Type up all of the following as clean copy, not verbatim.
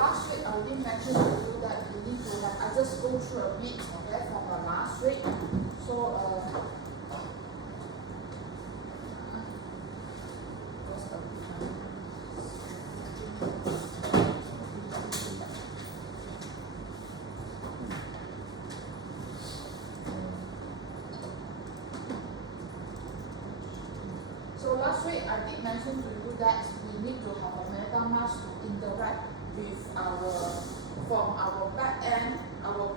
last week I already mentioned to you that you need to have, I just go through a bit, okay, from the last week. So, so last week I did mention to you that we need to have a MetaMask to interact with from our back end, our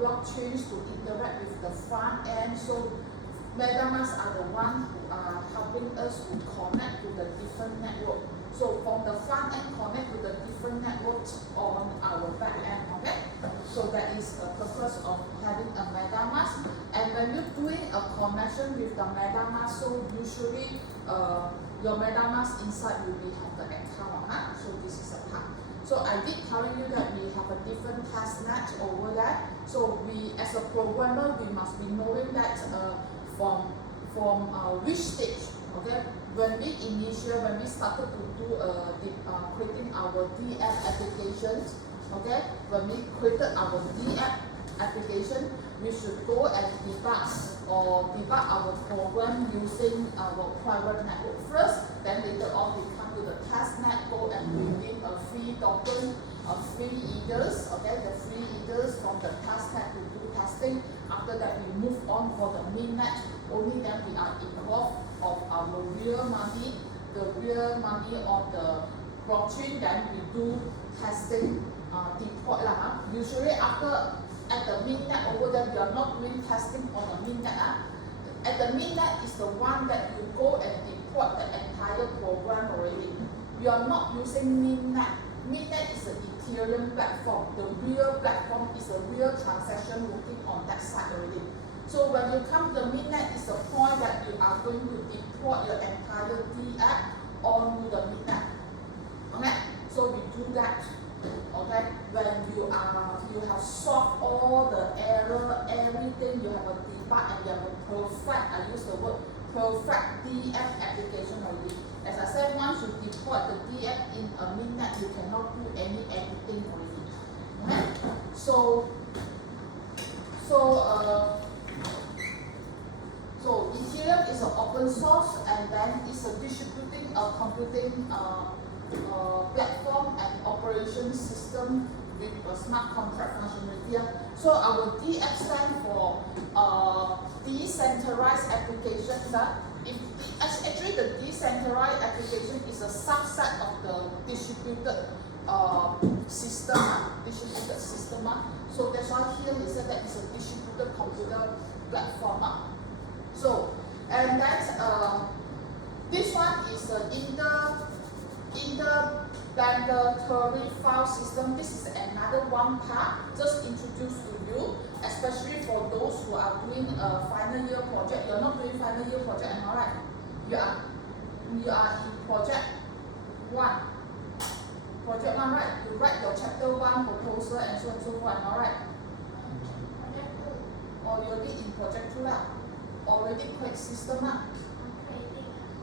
blockchains to interact with the front end. So MetaMask are the ones who are helping us to connect to the different network. So from the front end, connect to the different networks on our back end, okay? So that is the purpose of having a MetaMask. And when you're doing a connection with the MetaMask, so usually your MetaMask inside will be have the account, huh? So this is a part. So I did telling you that we have a different testnet over there. So we, as a programmer, we must be knowing that from which stage, okay? When we started to do creating our DApp applications, okay? When we created our DApp application, we should go and debug our program using our private network first. Then later on, we come to the testnet, go and redeem a free token, free ethers, okay? The free ethers from the testnet to do testing. After that, we move on for the mainnet. Only then we are involved of our real money, the real money of the blockchain. Then we do testing, deploy lah. Usually after at the mainnet over there, we are not doing testing on the mainnet. At the mainnet is the one that you go and deploy the entire program already. We are not using mainnet. Mainnet is an Ethereum platform. The real platform is a real transaction working on that side already. So when you come to the mainnet, it's the point that you are going to deploy your entire DApp onto the mainnet. Okay? So we do that. Okay? When you have solved all the error, everything, you have a debug and you have a perfect, I use the word perfect DApp application already. As I said, once you deploy the DApp in a mainnet, you cannot do any editing already. Okay? So Ethereum is an open source, and then it's a distributing computing platform and operation system with a smart contract functionality. So our DApp stands for decentralized applications. Actually, the decentralized application is a subset of the distributed system. So that's why here he said that it's a distributed computer platform. So, and that's this one is an interplanetary file system. This is another one part just introduced to you, especially for those who are doing a final year project. You're not doing final year project, am I right? You are in project 1. Project 1, right? You write your chapter 1 proposal and so on and so forth, am I right? Or you're already in project 2 lah. Already create system lah.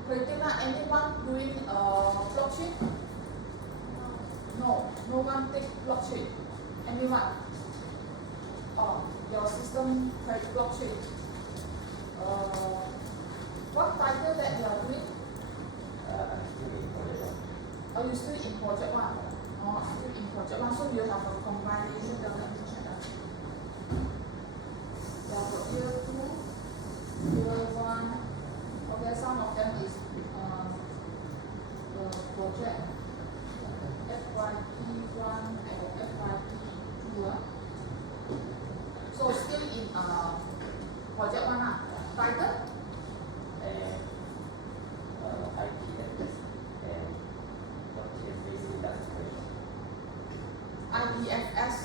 Creating lah. Anyone doing blockchain? No one take blockchain. Anyone? Your system create blockchain. What title that you are doing? You still in project 1? Still in project 1. So you have a combination. Let me check that. You have a year 2, year 1. Okay, some of them is the project FYP1 or FYP2. So still in project 1. Title? IDFS.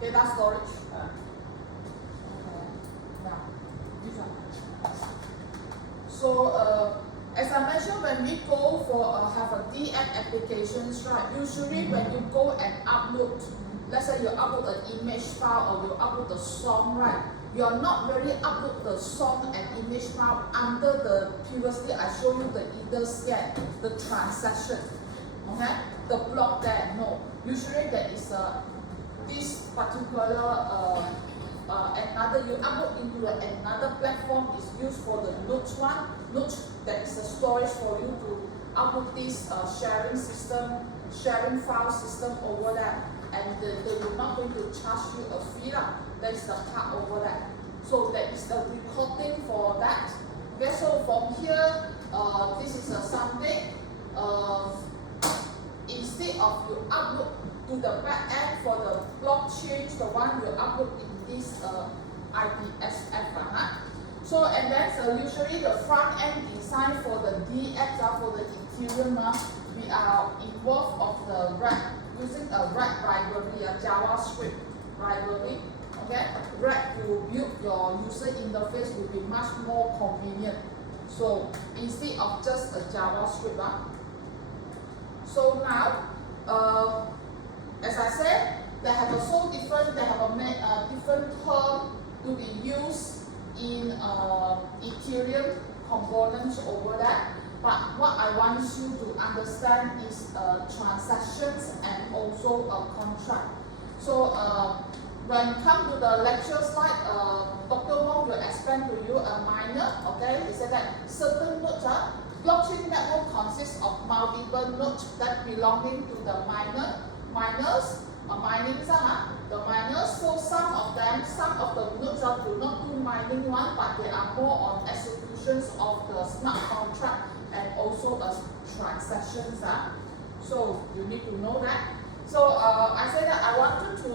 Data storage. Now, this one. So, as I mentioned, when we go for have a DApp applications, right? Usually, when you go and upload, let's say you upload an image file or you upload a song, right? You are not really upload the song and image file under the previously I showed you the Etherscan, the transaction. Okay, the block there, no. Usually there is this particular another, you upload into another platform is used for the notes one. Notes, that is a storage for you to upload this sharing system, sharing file system over there, and they will not going to charge you a fee. That is the part over there. So there is a recording for that. Okay, so from here, this is something. Instead of you upload to the back end for the blockchain, the one you upload in this IPSF. So and then usually the front end design for the DX for the Ethereum, we are involved of the RAG, using a RAG library, a JavaScript library. Okay, RAG to build your user interface will be much more convenient. So instead of just a JavaScript. So now, as I said, they have a so different. They have a different term to be used in Ethereum components over there. But what I want you to understand is transactions and also a contract. So when it comes to the lecture slide, Dr. Wong will explain to you a miner. Okay, he said that certain nodes blockchain network consists of multiple nodes that belonging to the miners, the miners. So some of the nodes do not do mining one, but they are more on executions of the smart contract and also transactions. So you need to know that. So I said that I wanted to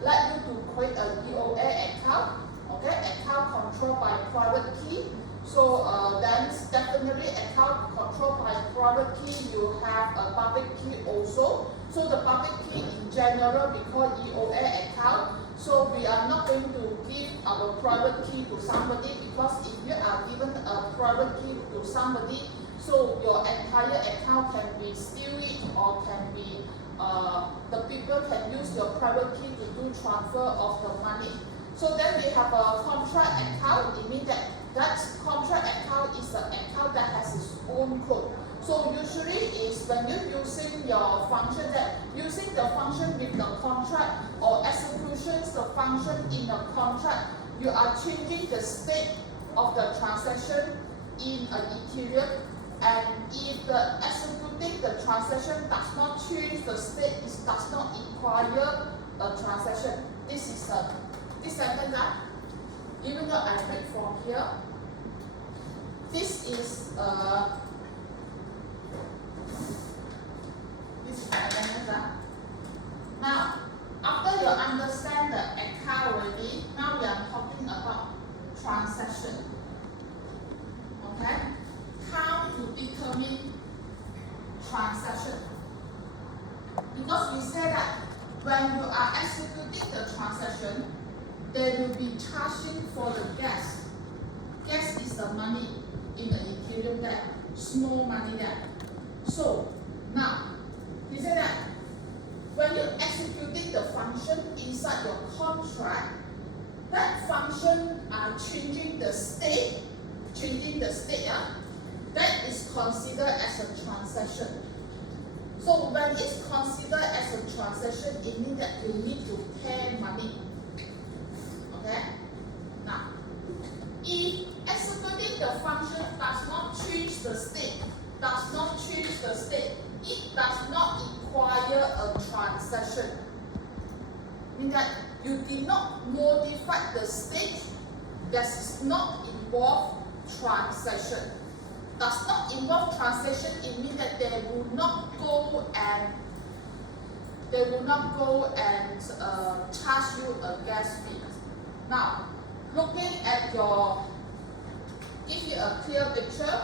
let you to create a EOA account. Okay, account controlled by private key. So then definitely account controlled by private key, you have a public key also. So the public key in general we call EOA account. So we are not going to give our private key to somebody, because if you are given a private key to somebody, so your entire account can be stolen, or can be the people can use your private key to do transfer of the money. So then we have a contract account. It means that contract account is an account that has its own code. So usually is when you're using your function, that using the function with the contract or executions the function in a contract, you are changing the state of the transaction in an Ethereum. And if the executing the transaction does not change the state, it does not require a transaction. This is this sentence, even though I read from here, this is my sentence. Now, after you understand the account already, now we are talking about transaction. Okay, how to determine transaction? Because we said that when you are executing the transaction, they will be charging for the gas. Gas is the money in the Ethereum there, small money there. So now, he said that when you're executing the function inside your contract, that function are changing the state, that is considered as a transaction. So when it's considered as a transaction, it means that you need to pay money. Okay? Now, if executing the function does not change the state, it does not require a transaction. Means that you did not modify the state, does not involve transaction. Does not involve transaction, it means that they will not go and charge you a gas fee. Now, looking at give you a clear picture,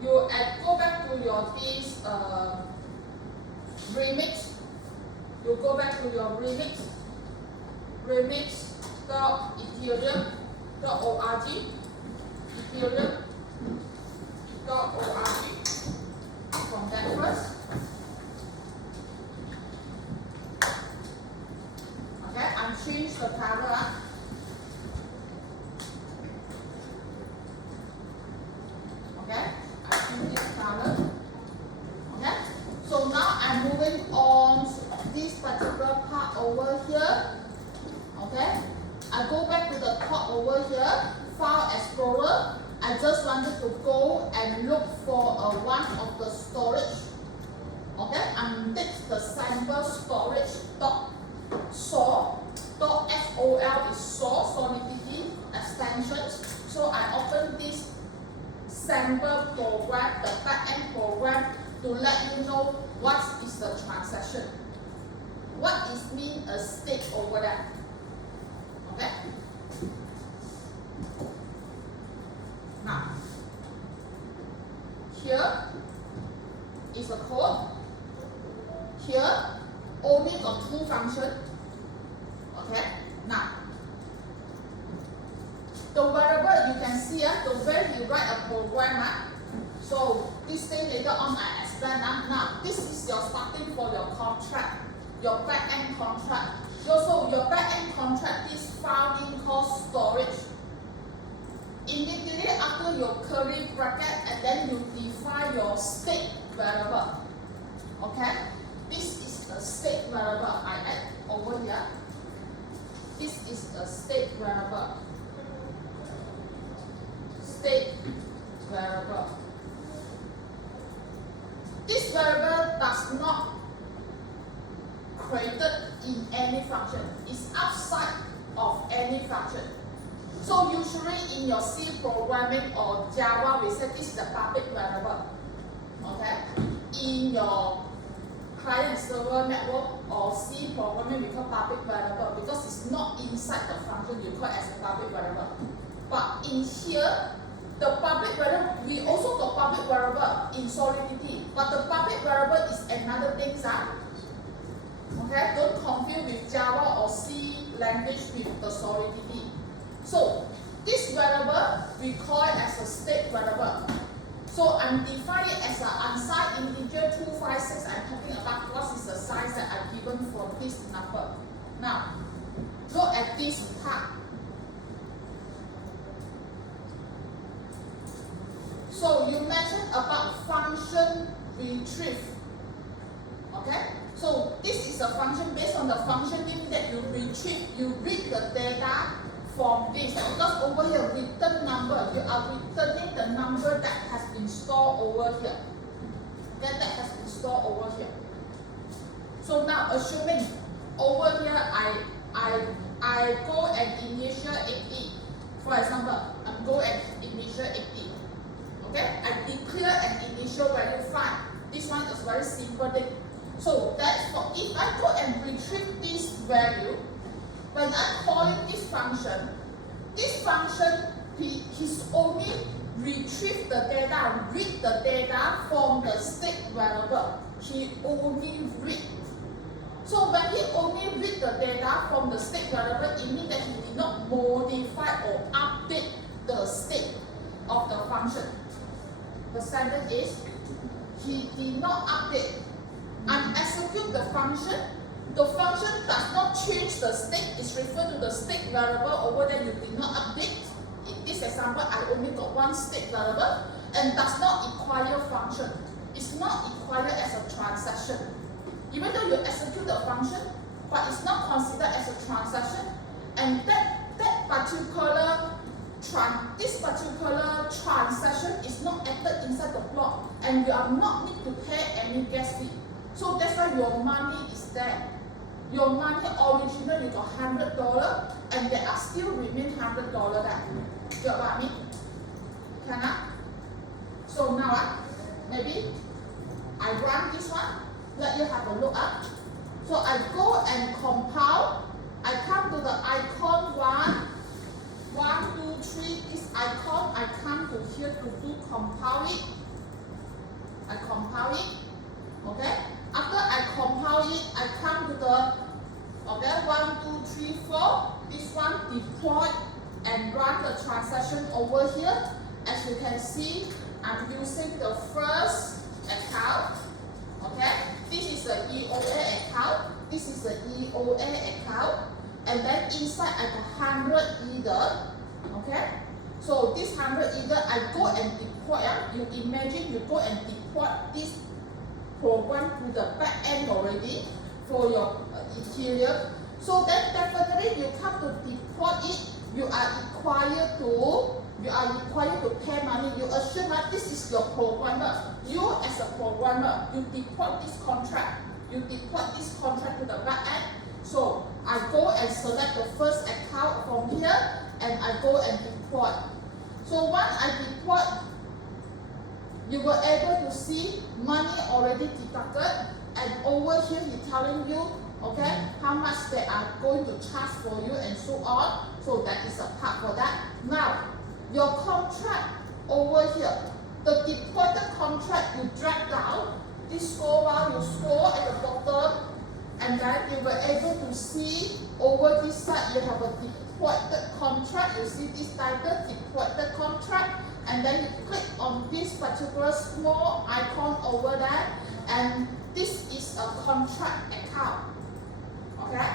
you go back to your remix. You go back to your remix.ethereum.org, ethereum.org, from that first. Okay, and change the color. Okay, I change this color. Okay. I just wanted to go and look for one of the storage. Okay, and take the sample storage .sol is solidity extensions. So I open this sample program, the backend program, to let you know what is the transaction. What is mean a state over there. Okay? Now, here is a code. Here only got two functions. Okay? Now, the variable you can see the way you write a program. So this thing later on I explain. Now this is your starting for your contract, your backend contract. So your backend contract is found in called storage. Immediately after your curly bracket, and then you define your state variable. Okay? This is a state variable I add over here. This is a state variable. State variable. This variable does not created in any function. It's outside of any function. So usually in your C programming or Java, we say this is the public variable. Okay? In your client server network or C programming, we call public variable because it's not inside the function, you call it as a public variable. But in here, the public variable, we also got public variable in Solidity, but the public variable is another thing. Okay, don't confuse with Java or C language with the Solidity. So this variable we call it as a state variable. So I'm defining it as an unsigned integer 256. I'm talking about what is the size that I've given for this number. Now look at this part. So you mentioned about function retrieve. Okay? So this is a function based on the function name that you retrieve. You read the data from this. Because over here, return number, you are returning the number that has been stored over here. Okay, that has been stored over here. So now assuming over here I go and initial 80. For example, I'm go and initial 80. Okay, I declare an initial value 5. This one is very simple thing. So that's for if I go and retrieve this value, when I'm calling this function he's only retrieve the data, read the data from the state variable. He only read. So when he only read the data from the state variable, it means that he did not modify or update the state of the function. The sentence is, he did not update and execute the function. The function does not change the state. It's referred to the state variable over there you did not update. In this example, I only got one state variable and does not require function. It's not required as a transaction. Even though you execute the function, but it's not considered as a transaction, and this particular transaction is not entered inside the block, and you are not need to pay any gas fee. So that's why your money is there. Your money originally you got $100, and there are still remain $100 there. Get what I mean? Can I? So now maybe I run this one. Let you have a look at. So I go and compile. I come to the icon 1, 2, 3. This icon, I come to here to do compile it. I compile it. Okay. After I compile it, I come to the 1, 2, 3, 4. This one deploy and run the transaction over here. As you can see, I'm using the first account. Okay, this is the EOA account. This is the EOA account, and then inside I got 100 either. Okay, so this 100 either I go and deploy. You imagine you go and deploy this program to the back end already for your Ethereum. So then definitely you come to deploy it. You are required to you are required to pay money. You assume that this is your programmer. You as a programmer, you deploy this contract. You deploy this contract to the back end. So I go and select the first account from here and I go and deploy. So once I deploy, you were able to see money already deducted, and over here he's telling you, okay, how much they are going to charge for you and so on. So that is a part for that. Now, your contract over here, the deployed contract you drag down, this scroll down, you scroll at the bottom, and then you were able to see over this side you have a deployed contract. You see this title, deployed contract, and then you click on this particular small icon over there, and this is a contract account. Okay?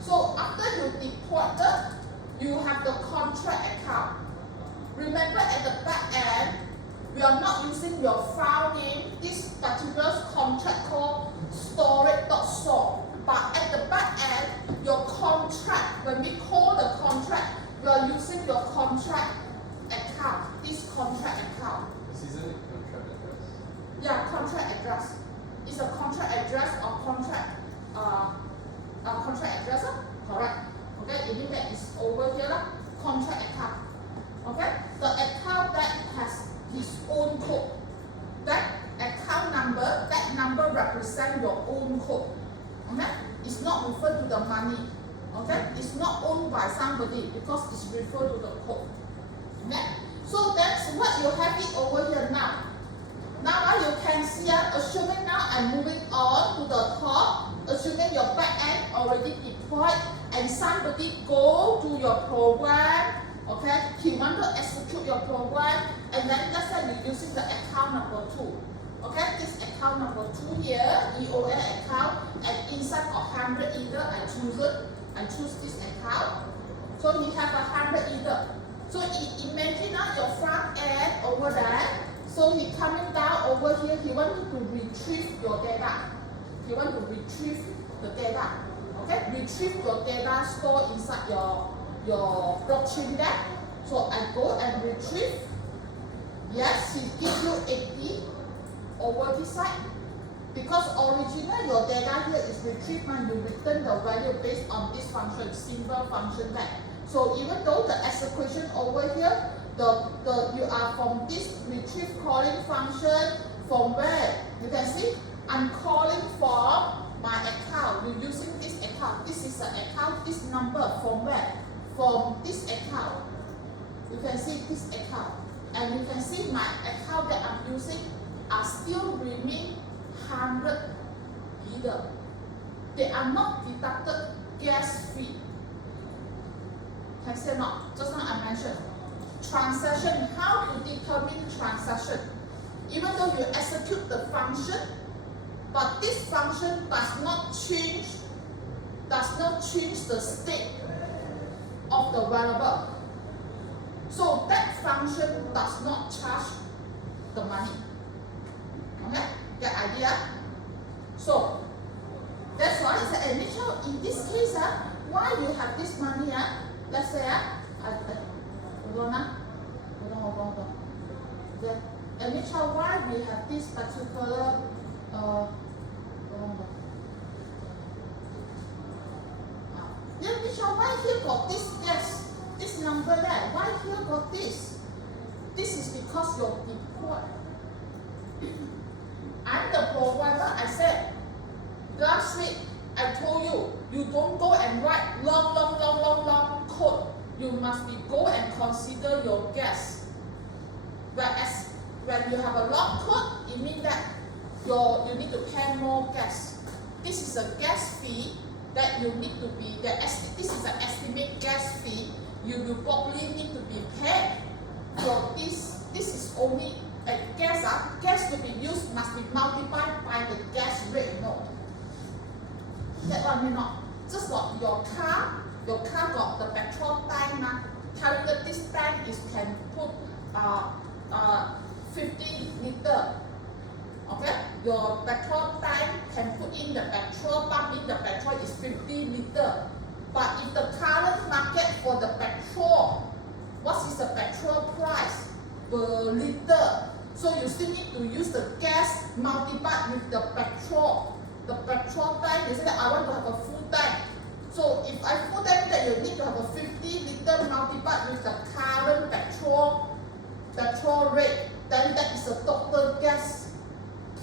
So after you deployed it, you have the contract account. Remember at the back end, we are not using your file name, this particular contract called storage.so. But at the back end, your contract, when we call the contract, we are using your contract account, this contract account. Isn't it contract address? Yeah, contract address. It's a contract address or contract address, correct. Okay, in that is over here, contract account. Okay, the account that has his own code. That account number, that number represents your own code. Okay, it's not referred to the money. Okay, it's not owned by somebody because it's referred to the code. Okay, so that's what you have it over here now. Now you can see, assuming now I'm moving on to the top, assuming your back end already deployed and somebody go to your program, okay, he want to execute your program, and then let's say you're using the account number 2. Okay, this account number 2 here, EOL account, and inside got 100 either, I choose this account. So he have 100 either. So imagine now your front end over there. So he coming down over here, he wanted to retrieve your data. He want to retrieve the data. Okay, retrieve your data stored inside your blockchain there. So I go and retrieve. Yes, he gives you 80 over this side. Because originally your data here is retrieved and you return the value based on this function, symbol function there. So even though the execution over here, you are from this retrieve calling function from where you can see I'm calling from my account. You're using this account. This is an account, this number from where? From this account. You can see this account. And you can see my account that I'm using are still remain 100 either. They are not deducted gas fee. Can say not? Just now I mentioned. Transaction, how to determine transaction? Even though you execute the function, but this function does not change the state of the variable. So that function does not charge the money. Okay, get idea? So that's why it's an initial. In this case, why you have this money? Let's say, hold on. The initial why we have this particular the initial why here got this number there. Why here got this? This is because you're deployed. I'm the programmer. I said last week I told you, you don't go and write long code. You must go and consider your gas. Whereas when you have a long code, it means that you need to pay more gas. This is a gas fee that you need to be, this is an estimate gas fee you will probably need to be paid. So this is only a gas to be used must be multiplied by the gas rate, no. That one may not. Just like your car got the petrol tank now. Tell you that this tank can put 50 liter. Okay? Your petrol tank can put in the petrol, pump in the petrol is 50 liter. But if the current market for the petrol, what is the petrol price? liter. So you still need to use the gas multiplied with the petrol. The petrol tank, you say that I want to have a full tank. So if I full tank, that you need to have a 50 liter multiplied with the current petrol rate. Then that is the total gas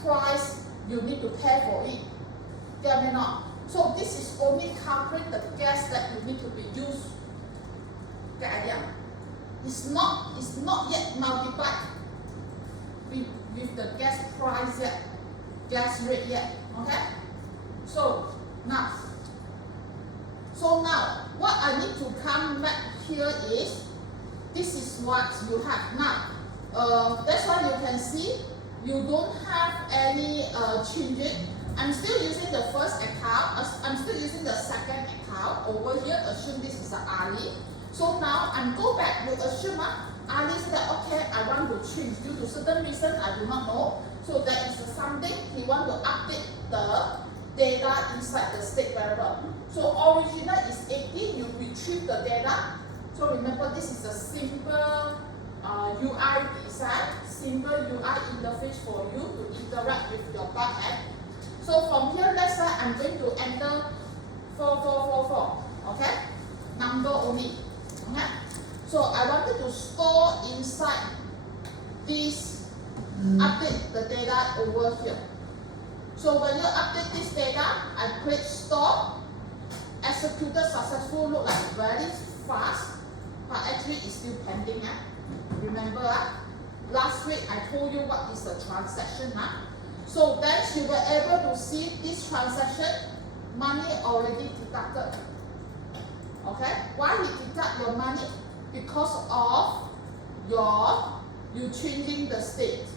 price you need to pay for it. Get me not? So this is only covering the gas that you need to be used. Get idea? It's not yet multiplied with the gas price yet, gas rate yet. Okay? So now what I need to come back here is this is what you have now. That's why you can see you don't have any changes. I'm still using the first account. I'm still using the second account over here. Assume this is Ali. So now I'm go back. You assume Ali said that okay, I want to change due to certain reason I do not know. So that is something he want to update the data inside the state variable. So original is 80. You retrieve the data. So remember this is a simple UI design, simple UI interface for you to interact with your backend. So from here, let's say I'm going to enter 4444, okay? Number only, okay? So I wanted to store inside this, update the data over here. So when you update this data, I click store, executed successful, look like very fast, but actually it's still pending. Remember, last week I told you what is the transaction. So then you were able to see this transaction, money already deducted. Okay, why he deduct your money? Because of you changing the state.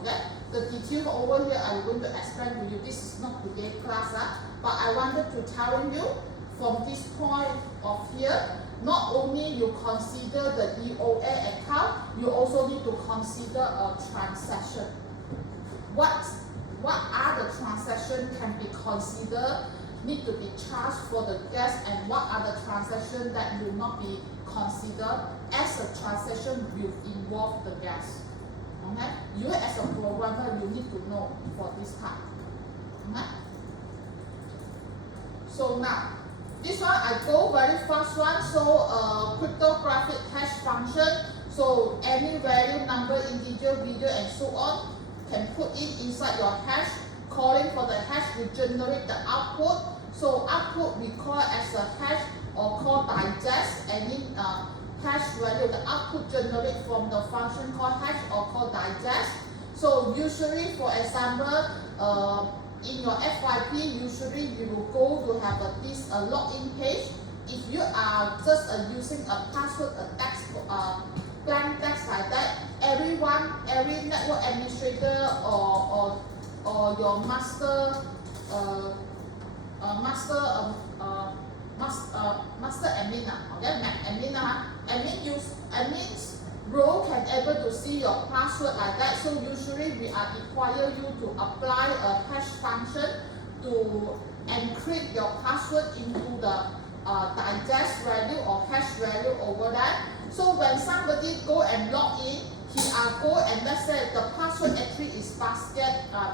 Okay, the detail over here I'm going to explain to you. This is not today's class, but I wanted to tell you from this point of here, not only you consider the DOA account, you also need to consider a transaction. What are the transactions can be considered, need to be charged for the gas, and what are the transactions that will not be considered as a transaction will involve the gas. Okay? You as a programmer, you need to know for this part. Okay? So now, this one I go very fast one. So cryptographic hash function. So any value, number, integer, video, and so on can put it inside your hash. Calling for the hash will generate the output. So output we call as a hash or call digest. Any hash value, the output generate from the function called hash or called digest. So usually, for example, in your FYP, usually you will go to have this login page. If you are just using a password, a text, blank text like that, every network administrator or your master admin, okay, admin's role can able to see your password like that. So usually we are require you to apply a hash function to encrypt your password into the digest value or hash value over there. So when somebody go and log in, he go and let's say the password actually is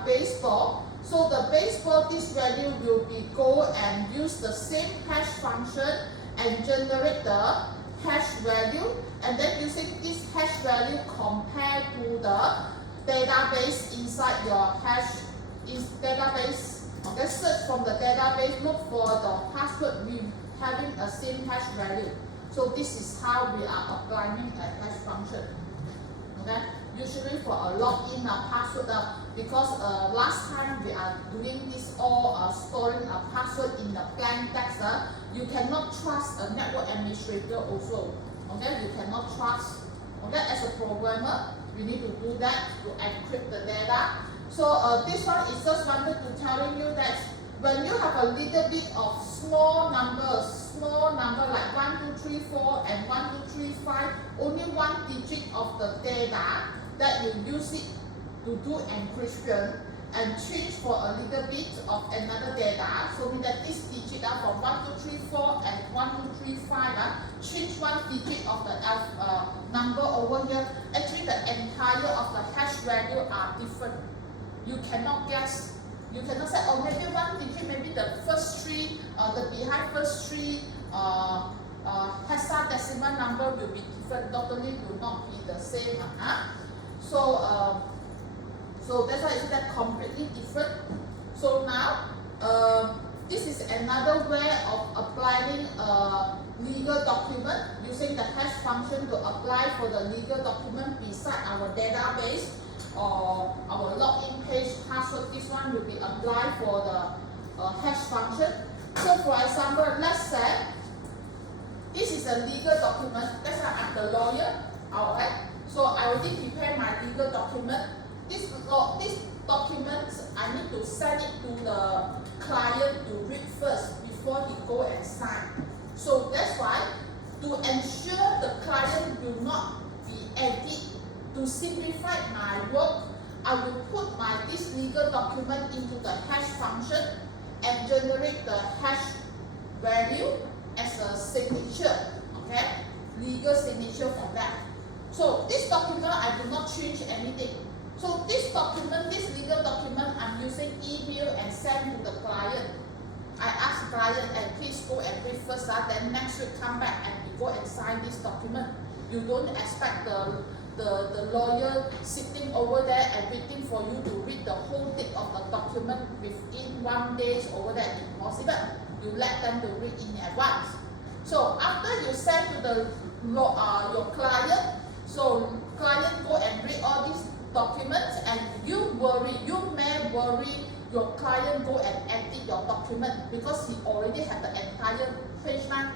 baseball. So the baseball, this value will be go and use the same hash function and generate the hash value, and then using this hash value compared to the database inside your hash database. Okay, search from the database, look for the password with having a same hash value. So this is how we are applying a hash function. Okay, usually for a login password, because last time we are doing this all storing a password in the plain text, you cannot trust a network administrator also. Okay, you cannot trust. Okay, as a programmer, you need to do that to encrypt the data. So this one is just wanted to telling you that when you have a little bit of small number like 1, 2, 3, 4 and 1, 2, 3, 5, only one digit of the data that you use it to do encryption and change for a little bit of another data. So mean that this digit from 1, 2, 3, 4 and 1, 2, 3, 5 change one digit of the number over here. Actually the entire entire of the hash value are different. You cannot guess. You cannot say, oh, maybe one digit, maybe the first three, the behind first three hexadecimal number will be different. Totally will not be the same. So that's why it's that completely different. So now, this is another way of applying a legal document using the hash function to apply for the legal document beside our database or our login page password. This one will be applied for the hash function. So for example, let's say this is a legal document. Let's say I'm the lawyer. Alright. So I already prepare my legal document. This documents I need to send it to the client to read first before he go and sign. So that's why to ensure the client will not be edit, to simplify my work, I will put this legal document into the hash function and generate the hash value as a signature, okay? Legal signature from that. So this document I do not change anything. So this document, this legal document, I'm using email and send to the client. I ask the client, and please go and read first, then next week come back and you go and sign this document. You don't expect the lawyer sitting over there and waiting for you to read the whole thing of the document within 1 day over there. Impossible. You let them to read in advance. So after you send to the your client, so client go and read all these documents, and you may worry your client go and edit your document because he already have the entire page now.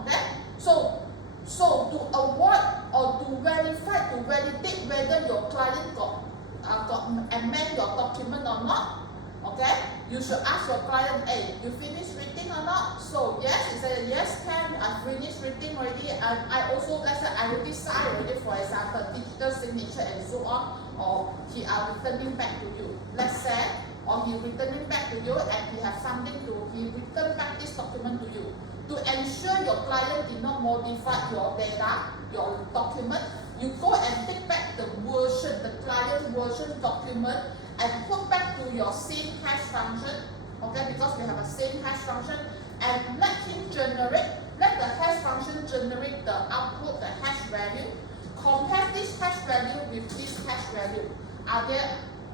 Okay? So to avoid or to verify, to validate whether your client got amend your document or not, okay? You should ask your client, hey, you finished reading or not? So yes, he said yes, can I finished reading already, and I also, let's say I already signed already, for example, digital signature and so on, or he are returning back to you. Let's say, or he returning back to you and he has something to, he return back this document to you. To ensure your client did not modify your data, your document, you go and take back the version, the client version document, and put back to your same hash function, okay, because we have a same hash function, and let the hash function generate the output, the hash value, compare this hash value with this hash value.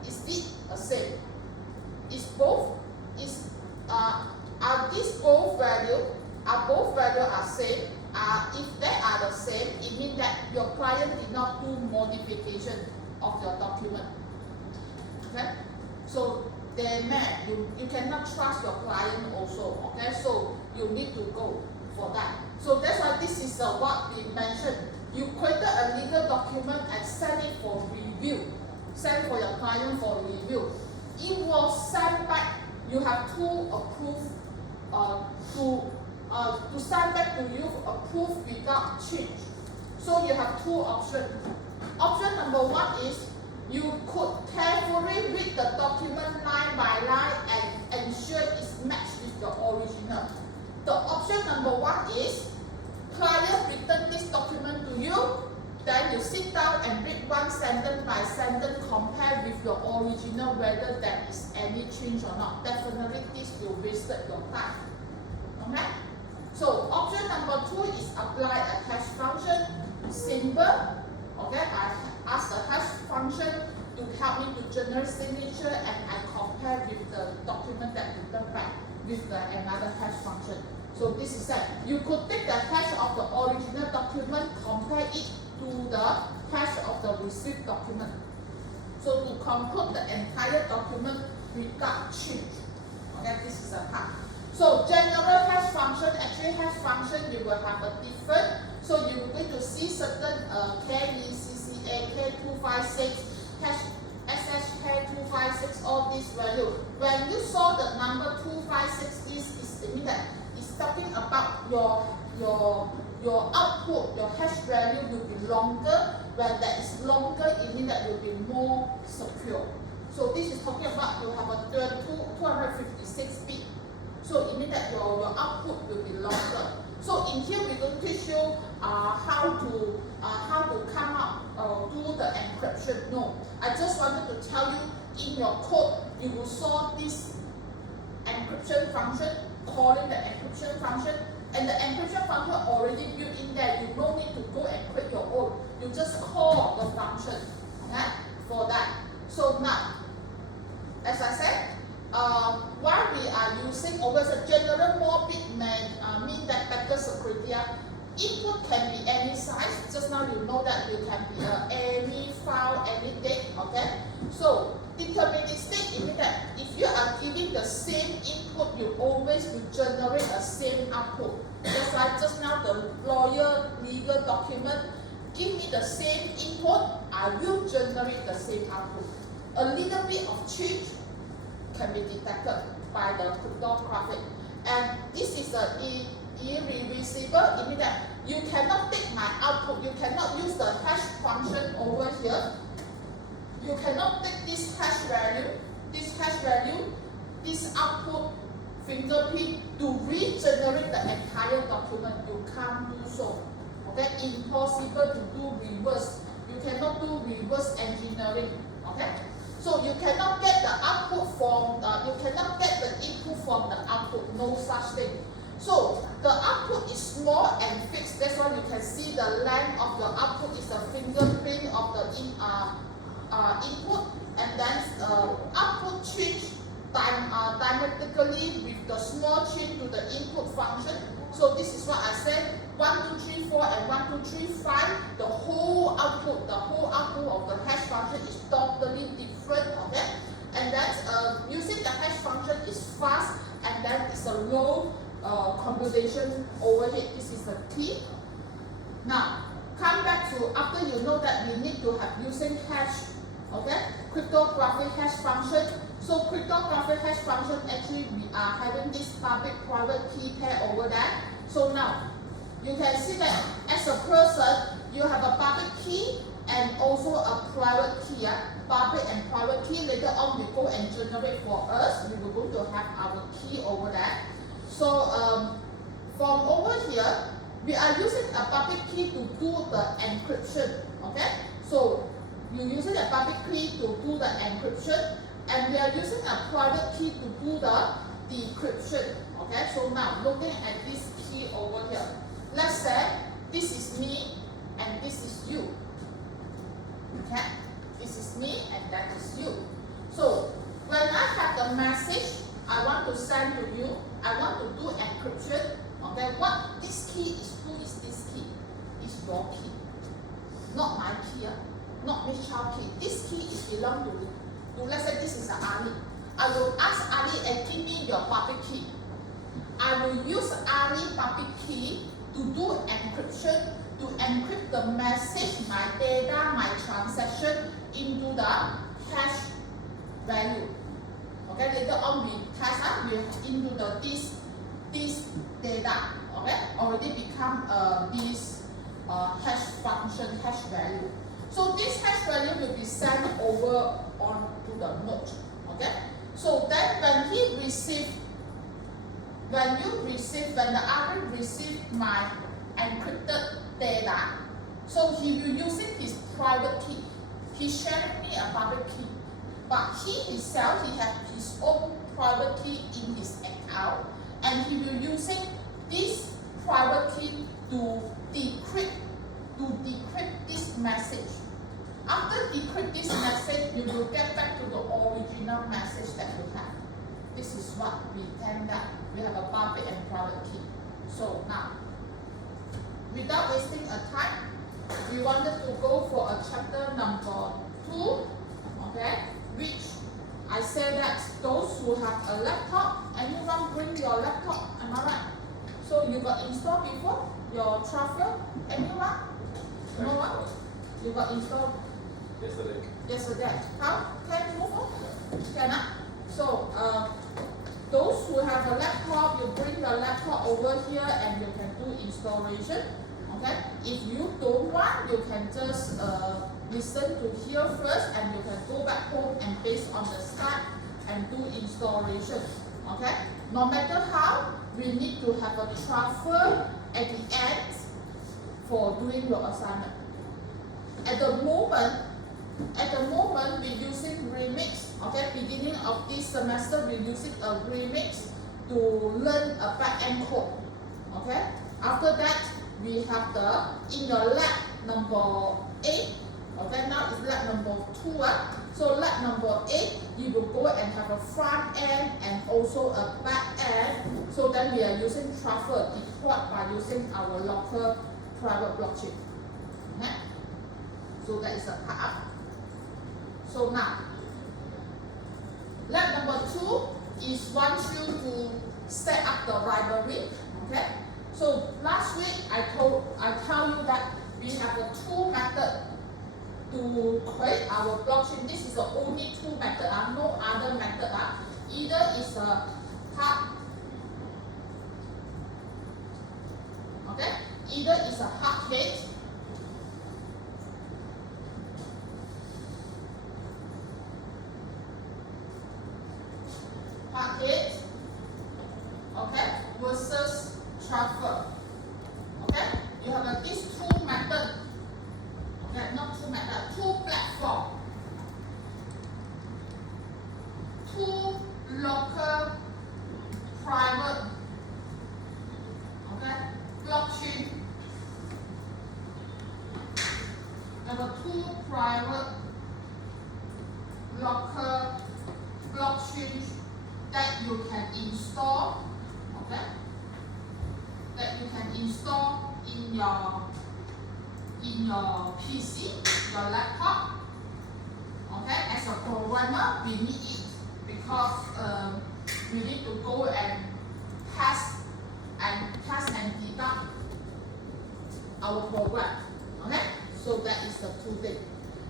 Is it the same? Are these both values are same? If they are the same, it means that your client did not do modification of your document. Okay? So you cannot trust your client also. Okay? So you need to go for that. So that's why this is what we mentioned. You created a legal document and send it for review. Send for your client for review. It will send back. You have to approve to send back to you approved without change. So you have two options. Option number one is you could carefully read the document line by line and ensure it's matched with the original. The option number one is client return this document to you, then you sit down and read one sentence by sentence, compare with your original whether there is any change or not. Definitely this will waste your time. Okay? So option number two is apply a hash function. Simple. Okay, I ask the hash function to help me to generate signature, and I compare with the document that returned back with another hash function. So this is that. You could take the hash of the original document, compare it to the hash of the received document. So to conclude the entire document without change. Okay, this is a part. So general hash function, actually hash function you will have a different. So you're going to see certain KECCA, K256, hash SHK256, all these values. When you saw the number 256, it means that it's talking about your output, your hash value will be longer. When that is longer, it means that it will be more secure. So this is talking about you have a 256 bit. So it means that your output will be longer. So in here we're going to teach you how to come up do the encryption. function. No, I just wanted to tell you in your code you will saw this encryption function, calling the encryption function, and the encryption function already built in there. You don't need to go and create your own. You just call the function, okay, for that. So now, as I said, while we are using always a general more bit mean that better security. Input can be any size. Just now you know that you can be any file, any date, okay? So deterministic means that if you are giving the same input, you always will generate the same output. Just like just now the lawyer legal document, give me the same input, I will generate the same output. A little bit of change can be detected by the cryptographic, and this is the irreversible. It means that you cannot take my output, you cannot use the hash function over here. You cannot take this hash value, this output fingerprint to regenerate the entire document. You can't do so. Okay, impossible to do reverse. You cannot do reverse engineering. Okay, so you cannot get the output from you cannot get the input from the output. No such thing. So the output is small and fixed. That's why you can see the length of the output is the fingerprint of the input, and then output change dynamically with the small change to the input function. So this is what I said. 1, 2, 3, 4 and 1, 2, 3, 5. The whole output of the hash function is totally different. Okay, and that's using the hash function is fast, and then it's a low computation overhead. This is the key. Now come back to after you know that we need to have using hash, okay, cryptographic hash function. So cryptographic hash function, actually we are having this public private key pair over there. So now you can see that as a person you have a public key and also a private key. Public and private key, later on we go and generate for us. We will going to have our key over there. So from over here, we are using a public key to do the encryption. Okay, so you're using a public key to do the encryption, and we are using a private key to do the decryption. Okay, so now looking at this key over here, let's say this is me and this is you. Okay, this is me and that is you. So when I have the message I want to send to you, I want to do encryption. Okay, what this key is, who is this key? It's your key, not my key, not Miss Chow key. This key is belong to let's say this is Ali. I will ask Ali and give me your public key. I will use Ali public key to do encryption, to encrypt the message, my data, my transaction into the hash value. Okay, later on we test into the this data. Okay, already become this hash function, hash value. So this hash value will be sent over on to the node. Okay, so then when the other receive my encrypted data, so he will using his private key. He's sharing me a public key, but he himself, he has his own private key in his account, and he will using this private key to decrypt this message. After decrypt this message, you will get back to the original message that you have. This is what we tend that we have a public and private key. So now, without wasting a time, we wanted to go for a chapter number 2, okay, which I said that those who have a laptop, anyone bring your laptop, am I right? So you got installed before, your Truffle, anyone? No one? You got installed? Yesterday. How? Can you move on? Cannot? So, those who have a laptop, you bring your laptop over here and you can do installation. Okay? If you don't want, you can just listen to here first and you can go back home and based on the start and do installation. Okay? No matter how, we need to have a Truffle at the end for doing your assignment. At the moment, At the moment, we're using Remix. Okay, beginning of this semester, we're using a Remix to learn a back-end code. Okay, after that, we have in your lab number 8. Okay, now it's lab number 2. So lab number 8, you will go and have a front end and also a back end. So then we are using Truffle deployed by using our local private blockchain. Okay, so that is a part up. So now, lab number 2 is wants you to set up the library. Okay, so last week I tell you that we have the 2 methods to create our blockchain. This is the only 2 methods, no other method. Either is a hard, okay, either is a hard hat, okay, versus Truffle. Okay, you have these 2 methods. Okay, not 2 methods, 2 platforms, 2 local private, okay, blockchain. There are 2 private local blockchains that you can install, okay, that you can install in your PC, your laptop. Okay, as a programmer, we need it because we need to go and test and debug our program. Okay, so that is the 2 things.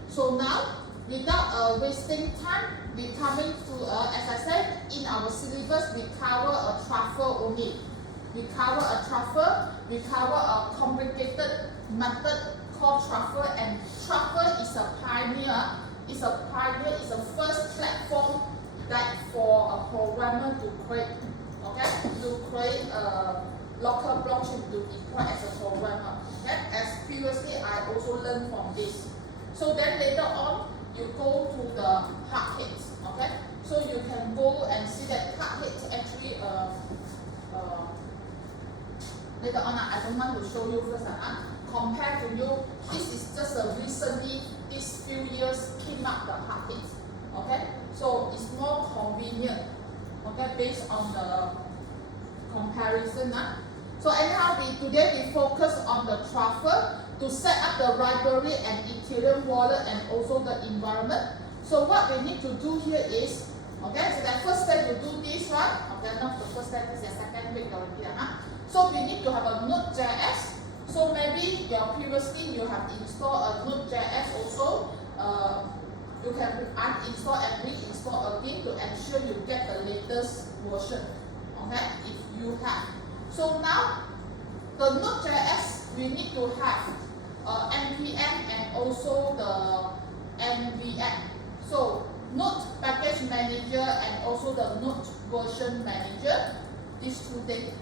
So now, without wasting time, we coming to as I said, in our syllabus we cover a Truffle only. We cover a Truffle. We cover a complicated method called Truffle, and Truffle is a pioneer. It's a first platform that for a programmer to create. Okay, to create a local blockchain to deploy as a programmer. Okay, as previously I also learned from this. So then later on, you go to the hard hats. Okay, so you can go and see that hard hats actually later on. I don't want to show you first. Compared to you, this is just recently, these few years came up the hard hats. Okay, so it's more convenient. Okay, based on the comparison. So anyhow, today we focus on the Truffle to set up the library and Ethereum wallet and also the environment. So what we need to do here is, okay, so the first step you do this, right? Okay, not the first step, this is the second week already. So we need to have a Node.js. So maybe previously you have installed a Node.js also. You can uninstall and reinstall again to ensure you get the latest version. Okay, if you have. So now the Node.js we need to have npm and also the nvm. So Node package manager and also the Node version manager. These 2 things.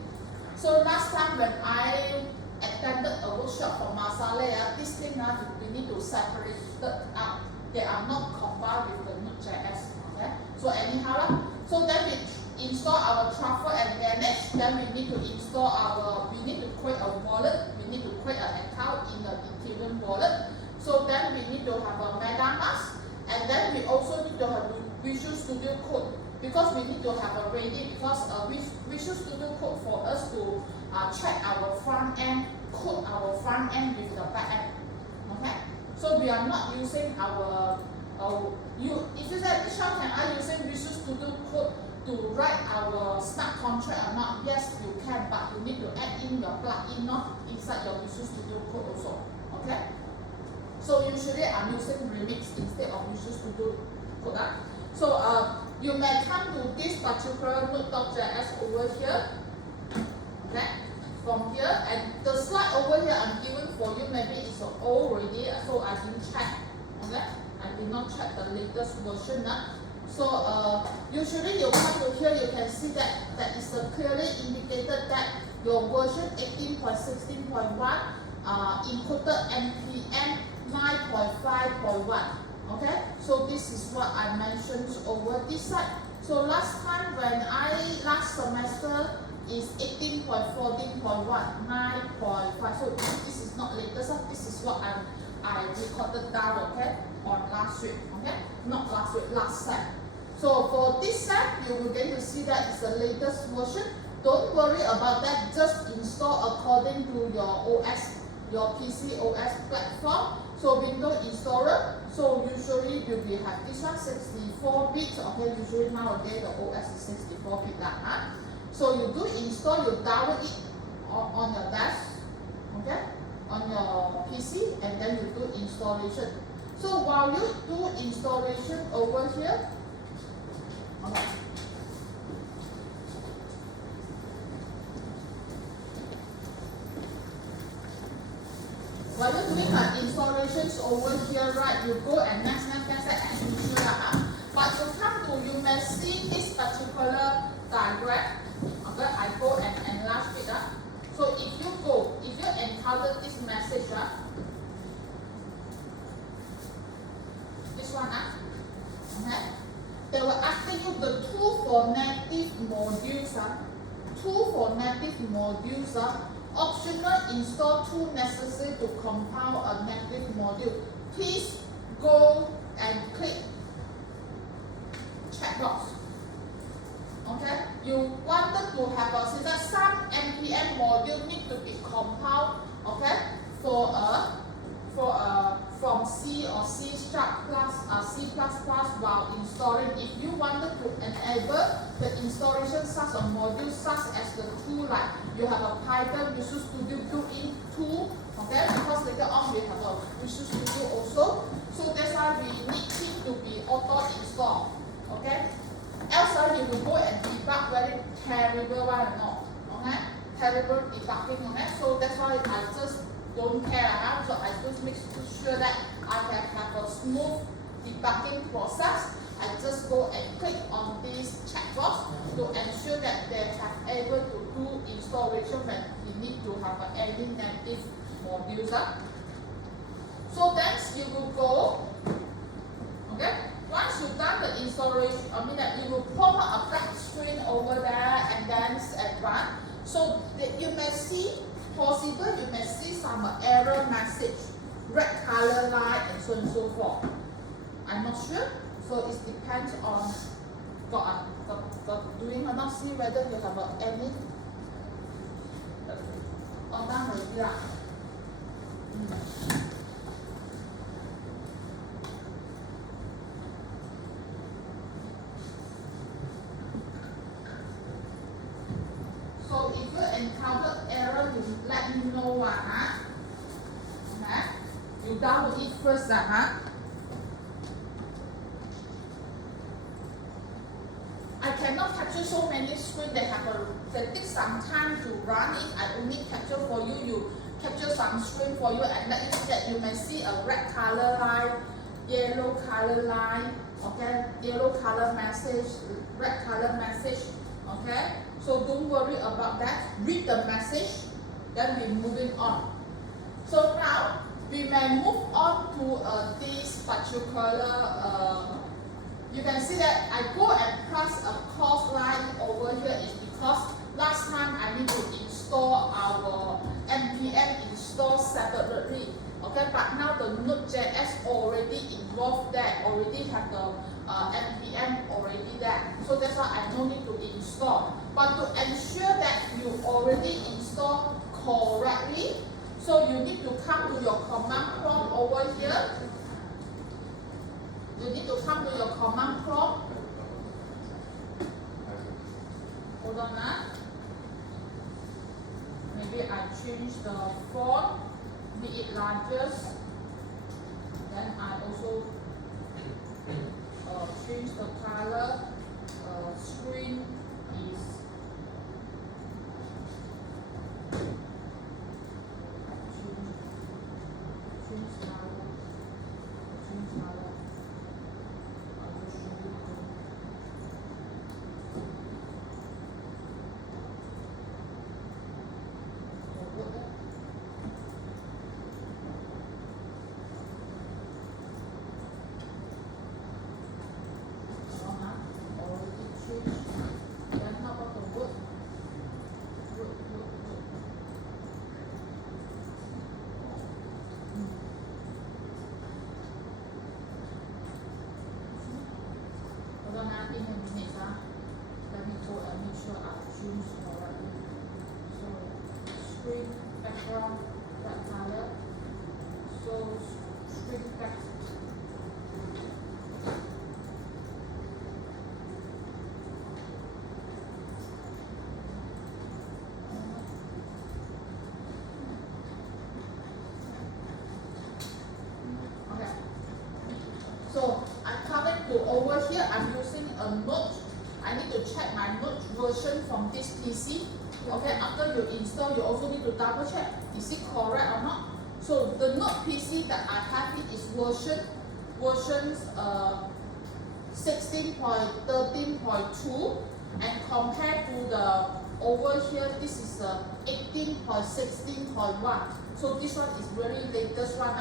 So last time when I attended a workshop for Masale, this thing we need to separate it out. They are not combined with the Node.js. Okay? So anyhow, so then we install our Truffle and manage. Then we need to install we need to create a wallet. We need to create an account in the Ethereum wallet. So then we need to have a MetaMask, and then we also need to have Visual Studio Code because we need to have a ready because Visual Studio Code for us to check our front end, code our front end with the back end. Okay, so we are not using if you say, Sean, can I using Visual Studio Code to write our smart contract or not? Yes, you can, but you need to add in your plugin inside your Visual Studio Code also. Okay, so usually I'm using Remix instead of Visual Studio Code. So you may come to this particular Node.js over here. Okay, from here, and the slide over here I'm given for you, maybe it's old already, so I didn't check. Okay, I did not check the latest version. So usually you come to here, you can see that is clearly indicated that your version 18.16.1 included npm 9.5.1. Okay, so this is what I mentioned over this side. So last time when last semester is 18.14.1, 9.5. So this is not latest, this is what I recorded down, okay, on last week, okay, not last week, last set. So for this set, you will get to see that it's the latest version. Don't worry about that, just install according to your OS, your PC OS platform. So Windows installer, so usually you will have this one 64 bits, okay, usually nowadays the OS is 64 bit lah, huh? So you do install, you download it on your desk, okay, on your PC, and then you do installation. So while you do installation over here, okay, while you're doing installations over here, right, you go and next as usual, but you come to, you may see this particular diagram, okay, I go and enlarge it, so if you encounter this message, this one, okay, they will ask you the tool for native modules, optional install tool necessary to compile a native module. Please go and click checkbox. Okay, you wanted to have a since some npm module need to be compiled, okay, from C or C# plus C++ while installing. If you wanted to enable the installation such a module such as the tool, like you have a Python Visual Studio built-in tool, okay, because later on we have a Visual Studio also, so that's why we need it to be auto install, okay. Else you will go and debug very terrible one or not, okay, terrible debugging, okay. So that's why I just don't care, so I just make sure that I can have a smooth debugging process. I just go and click on this checkbox to ensure that they have able to do installation when we need to have any native modules. So then you will go, okay, once you've done the installation, that you will pop up a black screen over there and then run. So that you may see, possible you may see some error message, red color line and so on and so forth. I'm not sure, so it depends on got doing or not. See whether you have any done already lah. So if you encounter error, you let me know, okay? You download it first, I cannot capture so many screens. They take some time to run it. I only capture for you. You capture some screen for you, and let you see that you may see a red color line, yellow color line, okay, yellow color message, red color message, okay. So don't worry about that. Read the message, then we're moving on. So now we may move on to this particular. You can see that I go and press a cross line over here is because last time I need to install our npm install separately. Okay, but now the Node.js already involved there, already have the npm already there. So that's why I don't need to install. But to ensure that you already install correctly, so you need to come to your command prompt over here. You need to come to your command prompt. Hold on, maybe I change the font, make it larger. Then I also change the color. Screen is change color. on, give me a minute, let me go and make sure I choose correctly. So screen background, that color. So screen text. Okay. So I'm coming to over here. I'm using a note. I need to check my note version from this PC. Okay, after you install, you also need to double check. Is it correct or not? So the note PC that I have it is versions 16.13.2, and compared to the over here, this is 18.16.1. So this one is very latest one,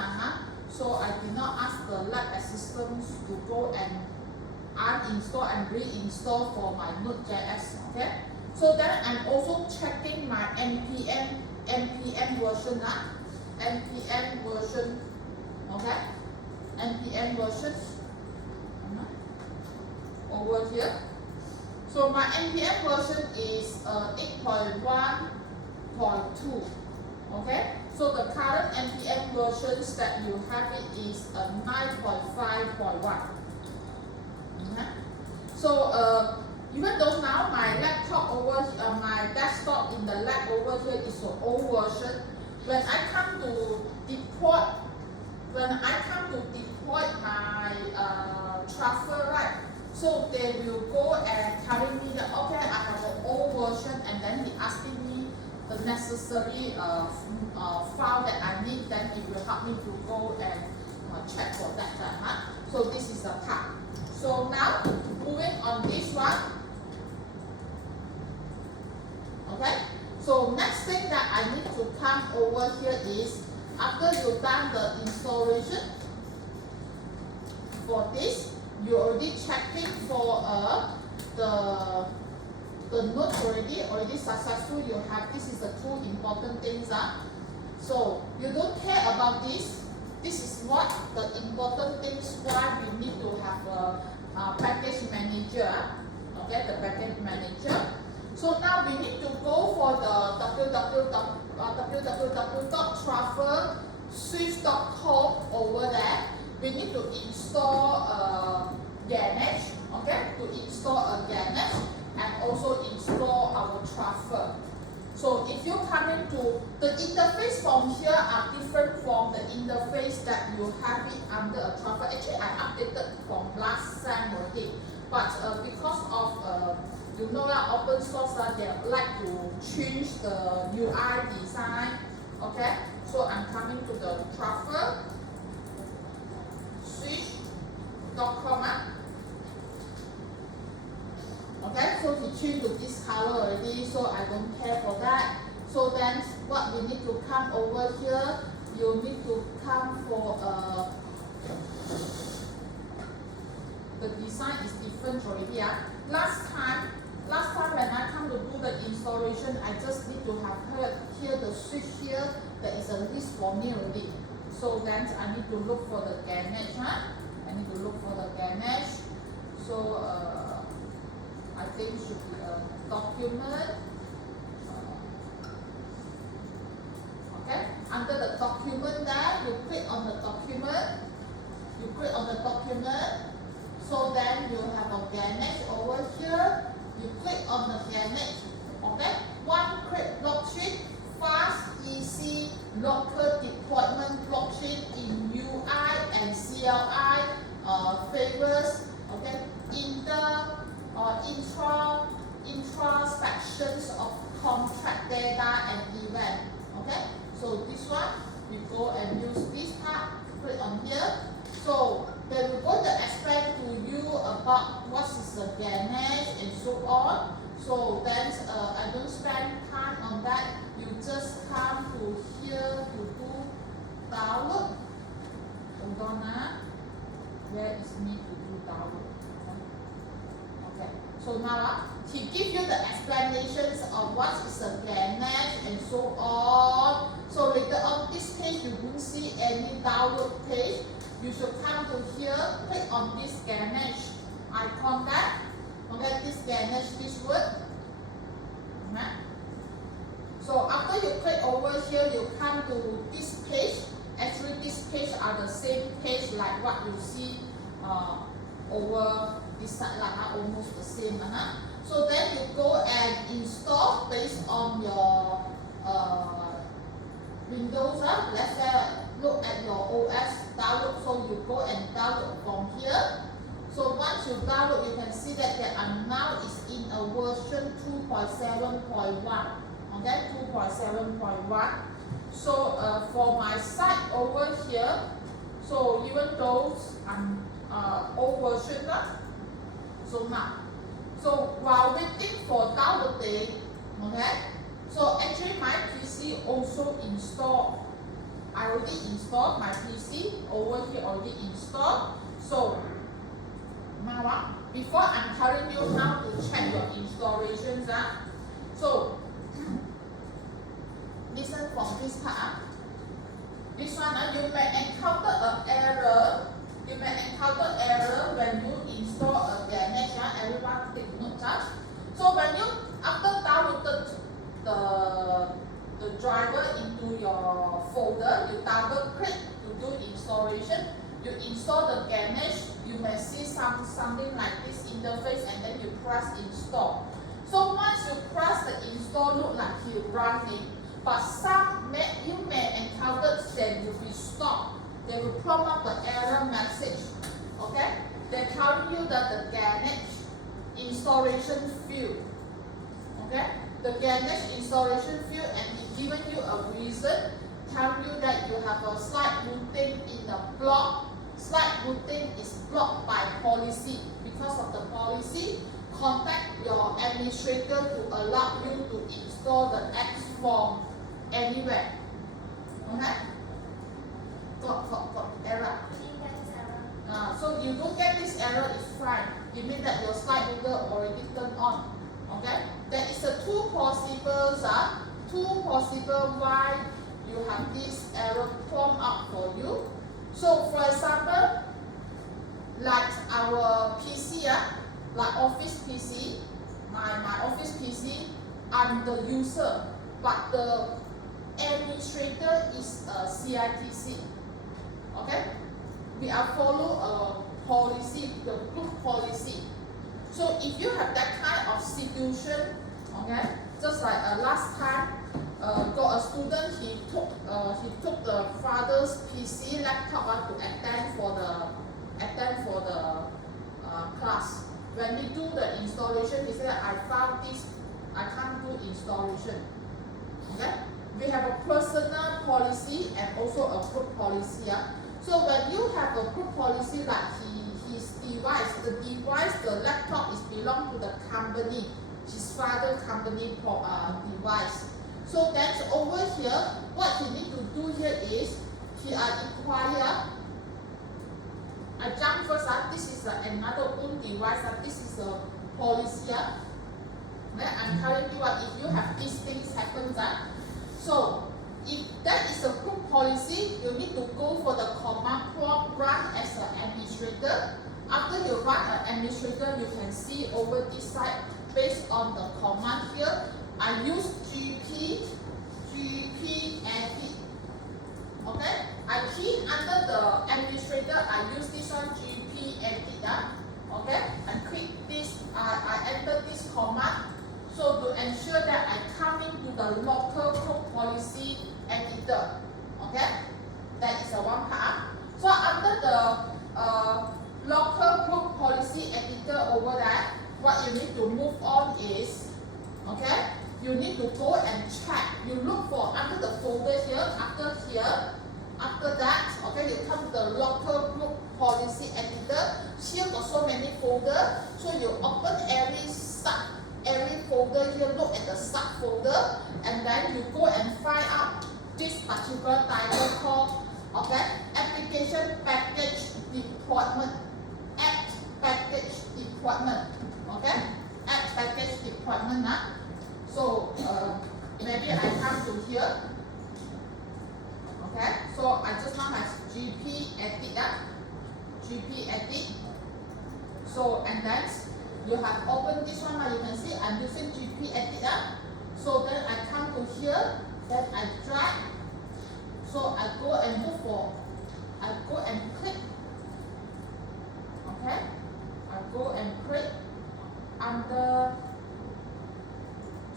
So I did not ask the lab assistants to go and uninstall and reinstall for my Node.js. Okay. So then I'm also checking my npm version, npm version, okay, npm version over here. So my npm version is 8.1.2, okay. So the current npm versions that you have it is 9.5.1. Okay. So even though now my laptop over my desktop in the lab over here is an old version, when I come to deploy my Truffle, right? So they will go and telling me that okay, I have an old version, and then he asking me the necessary file that I need. Then it will help me to go and check for that. So this is the part. So now moving on this one. Okay, so next thing that I need to come over here is after you've done the installation for this, you already checking for the node already successful. You have this is the two important things. So you don't care about this. This is what the important things why we need to have a package manager. Okay, the package manager. So now we need to go for the www.truffleswitch.com over there. We need to install Ganesh, okay, to install a Ganesh and also install our Truffle. So if you come into the interface from here are different from the interface that you have it under a Truffle. Actually, I updated from last time already, but because of you know that open source they like to change the UI design. Okay, so I'm coming to the Truffle switch.com. Okay, so he changed to this color already, so I don't care for that. So then what we need to come over here, you need to come for the design is different already. Last time when I come to do the installation, I just need to have here the switch here, there is a list for me already. So then I need to look for the Ganesh. I need to look for the Ganesh. So I think it should be a document. Okay, under the document there, you click on the document. You click on the document. So then you have a Ganesh over here. You click on the Ganesh. Okay, one click blockchain, fast, easy, local deployment blockchain in UI and CLI favors. Okay, introspections of contract data and event. Okay, so this one you go and use this part, click on here. So they will go to explain to you about what is the Ganesh and so on. So then I don't spend time on that. You just come to here to do download. Hold on. Where is me to do download? Okay. So now he gives you the explanations of what is a Ganesh and so on. So later on this page you won't see any download page. You should come to here, click on this Ganesh eye contact. Okay, this Ganesh, this word. Okay. So after you click over here, you come to this page. Actually, this page are the same page like what you see over this side, like almost the same. So then you go and install based on your Windows. Let's say look at your OS download. So you go and download from here. So once you download, you can see that now is in a version 2.7.1. Okay, 2.7.1. So for my site over here, so even those old version, so now, so while waiting for downloading, okay, so actually my PC also installed. I already installed my PC over here, already installed. So now before I'm telling you how to check your installations, so listen from this part. This one, you may encounter an error. You may encounter error when you install a Ganesh. Everyone take note. So when you after downloaded the driver into your folder, you double click to do installation. You install the Ganesh. You may see something like this interface, and then you press install. So once you press the install, look like you running. But you may encounter they will be stopped. They will prompt up the error message. Okay? They're telling you that the Ganesh installation failed. Okay? The Ganesh installation failed, and it given you a reason, telling you that you have a slight routing in the block. Slight routing is blocked by policy. Because of the policy, contact your administrator to allow you to install the apps from anywhere. Okay? Got error. So you don't get this error, it's fine. It means that your slide router already turned on. Okay? There is a two possible why you have this error prompt up for you. So for example, like our PC, like Office PC, my Office PC, I'm the user, but the administrator is a CITC. Okay? We are follow a policy, the group policy. So if you have that kind of situation, okay, just like last time, got a student, he took the father's PC laptop to attend for the class. When we do the installation, he said, I found this, I can't do installation. Okay? We have a personal policy and also a group policy. So when you have a group policy like his device, the laptop is belong to the company, his father company device. So then over here, what he need to do here is, he inquire. I jump first. This is another own device. This is a policy. Then I'm telling you what, if you have these things happen, so if that is a group policy, you need to go for the command prompt, run as an administrator. After you run an administrator, you can see over this side, based on the command here, I use GP edit. Okay? I key under the administrator, I use this one GP edit. Okay? And click this, I enter this command. So to ensure that I come into the local group policy editor. Okay? That is one part. So under the local group policy editor over there, what you need to move on is, okay, you need to go and check. You look for under the folder here, after that, okay, you come to the local group policy editor. Here got so many folders, so you open every folder here, look at the subfolder, and then you go and find out this particular title called, okay, application package deployment, app package deployment, okay, app package deployment. So maybe I come to here, okay, so I just now have GP edit, GP edit. So and then you have opened this one. You can see I'm using GP Edit. So then I come to here, then I drag. So I go and look for, I go and click. Okay, I go and click under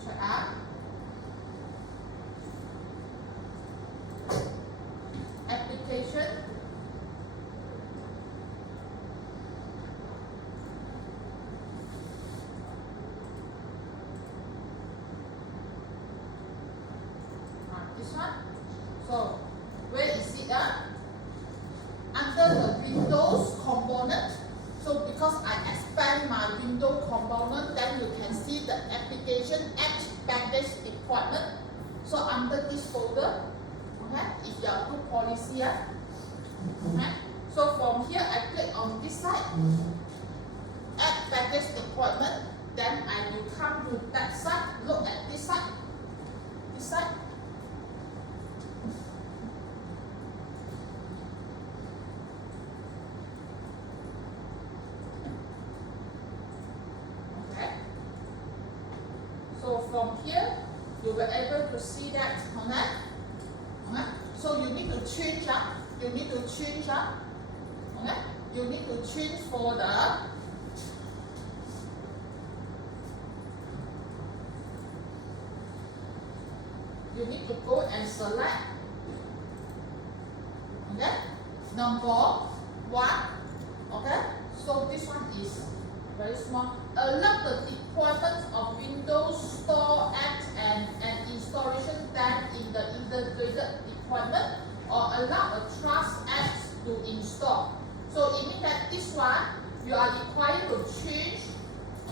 check out. Application. This one. So where is it? Under the Windows component. So because I expand my window component, then you can see the application app package deployment. So under this folder, okay, if you are group policy, okay. So from here I click on this side, app package deployment. Then I will come to that side, look at this side, this side. So from here, you will able to see that, okay? So you need to change up. You need to change up. Okay? You need to change for the you need to go and select. Okay? Number 1. Okay? So this one is very small. Allow the deployment of Windows Store apps and installation done in the integrated deployment, or allow a trust apps to install. So it means that this one you are required to change.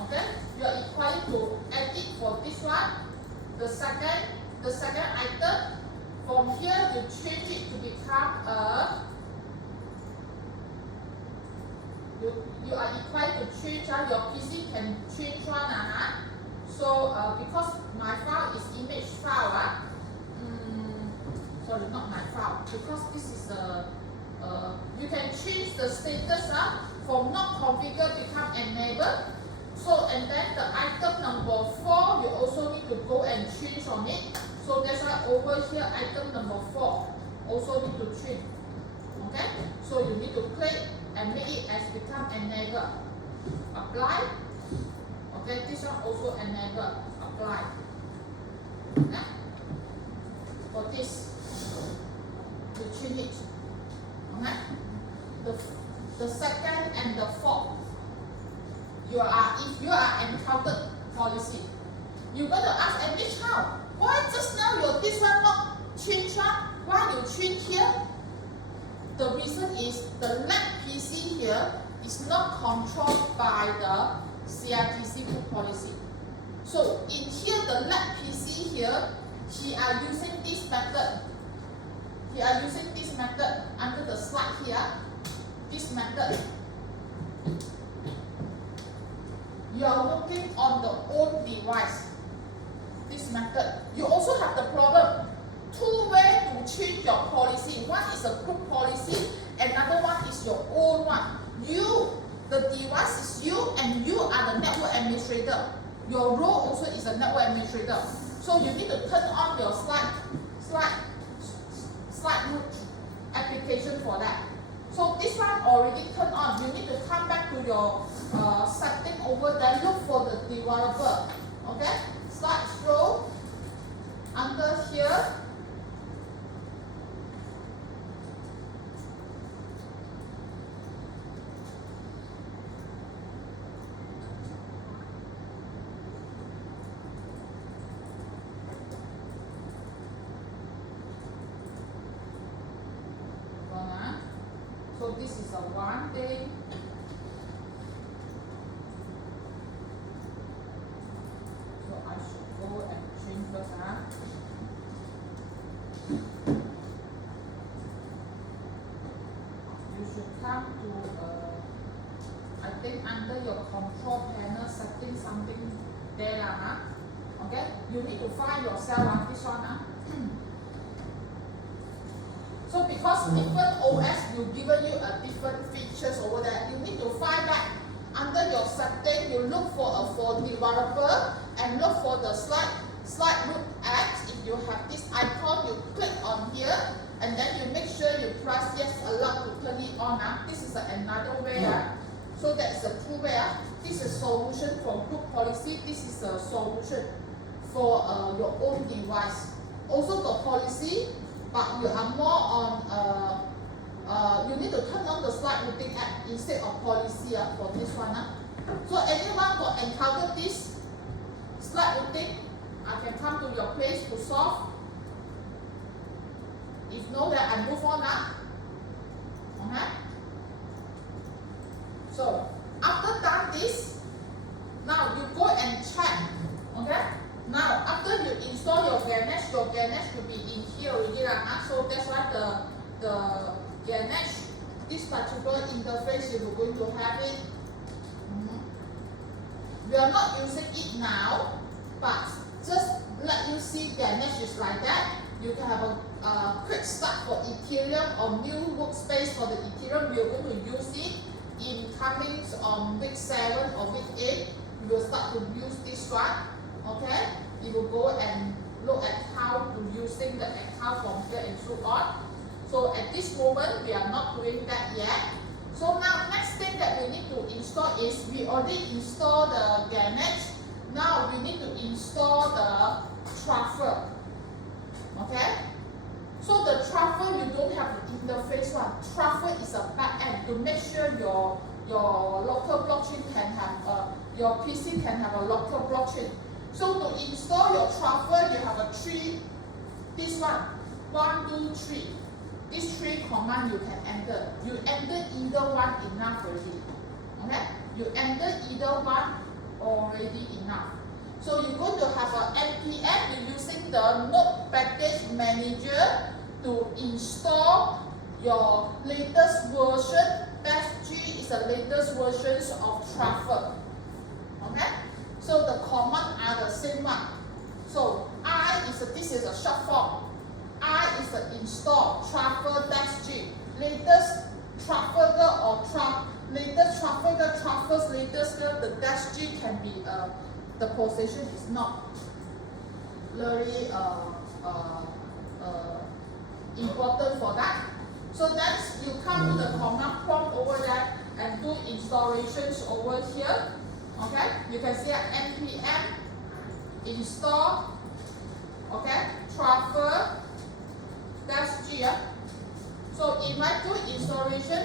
Okay, you are required to edit for this one. The second item, from here you change it to become a. You are required to change. Your PC can change one. So because my file is image file. Sorry, not my file. Because this is you can change the status from not configured become enabled. So and then the item number 4, you also need to go and change on it. So that's why over here item number 4 also need to change. Okay, so you need to click and make it as become enable. Apply. Okay, this one also enable. Apply. Okay. For this, you change it. Okay. The second and the 4th, if you are encountered policy, you're gonna ask every child, why just now your this one not change one? Why you change here? The reason is the lab PC here is not controlled by the CRTC group policy. So in here, the lab PC here, he are using this method. He are using this method under the slide here. This method. You are working on the own device. This method. You also have the problem. 2 ways to change your policy. One is a group policy, another one is your own one. The device is you, and you are the network administrator. Your role also is a network administrator. So you need to turn on your slide application for that. So this one already turned on. You need to come back to your setting over there. Look for the developer. Okay, slide scroll under here. So this is a one thing. So I should go and change first. You should come to I think under your control panel setting something there. Okay, you need to find yourself this one. So because different OS will given you a different features over there, you need to find that under your you look for developer and look for the slide look at. If you have this icon, you click on here and then you make sure you press yes allow to turn it on. This is another way. So that's a two way. This is solution for group policy. This is a solution for your own device. Also the policy, but you are more on you need to turn on the slide routing app instead of policy for this one. So anyone got encountered this slide routing, I can come to your place to solve. If no, then I move on. Okay. So after done this, now you go and check. Okay. Now after you install your Ganesh should be in here already. So that's why the Ganesh, this particular interface you're going to have it. We are not using it now, but just let you see Ganesh is like that. You can have a quick start for Ethereum or new workspace for the Ethereum. We are going to use it in coming on week 7 or week 8. We will start to use this one. Okay, you will go and look at how to using the account from here and so on. So at this moment we are not doing that yet. So now next thing that we need to install is we already installed the Ganesh. Now we need to install the Truffle. Okay. So the Truffle you don't have the interface one. Truffle is a back end to make sure your local blockchain can have your PC can have a local blockchain. So to install your Truffle, you have a 3. This one, 1, 2, 3. These 3 commands you can enter. You enter either one enough already. Okay? You enter either one already enough. So you're going to have a npm. You're using the Node Package Manager to install your latest version. -G is the latest versions of Truffle. Okay? So the commands are the same one. So this is a short form. I is the install Truffle-G. Latest Truffle or latest Truffle's latest the -G can be the position is not very important for that. So then you come to the command prompt over there and do installations over here. Okay, you can see npm install, okay, Truffle-G. So if I do installation,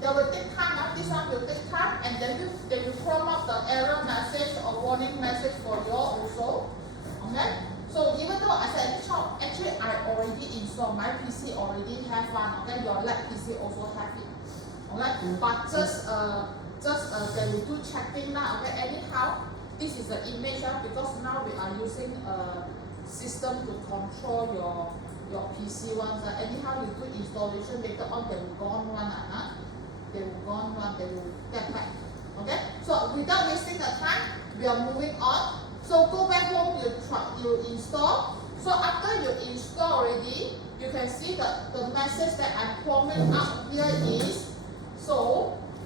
they will take time. This one will take time, and then they will prompt up the error message or warning message for you also. Okay. So even though I said actually I already installed, my PC already have one. Okay, your lab PC also have it. Okay, but just they will do checking now. Okay, anyhow, this is the image because now we are using a system to control your PC ones. Anyhow, you do installation later on, they will gone one. They will gone one. They will get back. Okay, so without wasting the time, we are moving on. So go back home, you install. So after you install already, you can see the message that I'm prompting up here is, so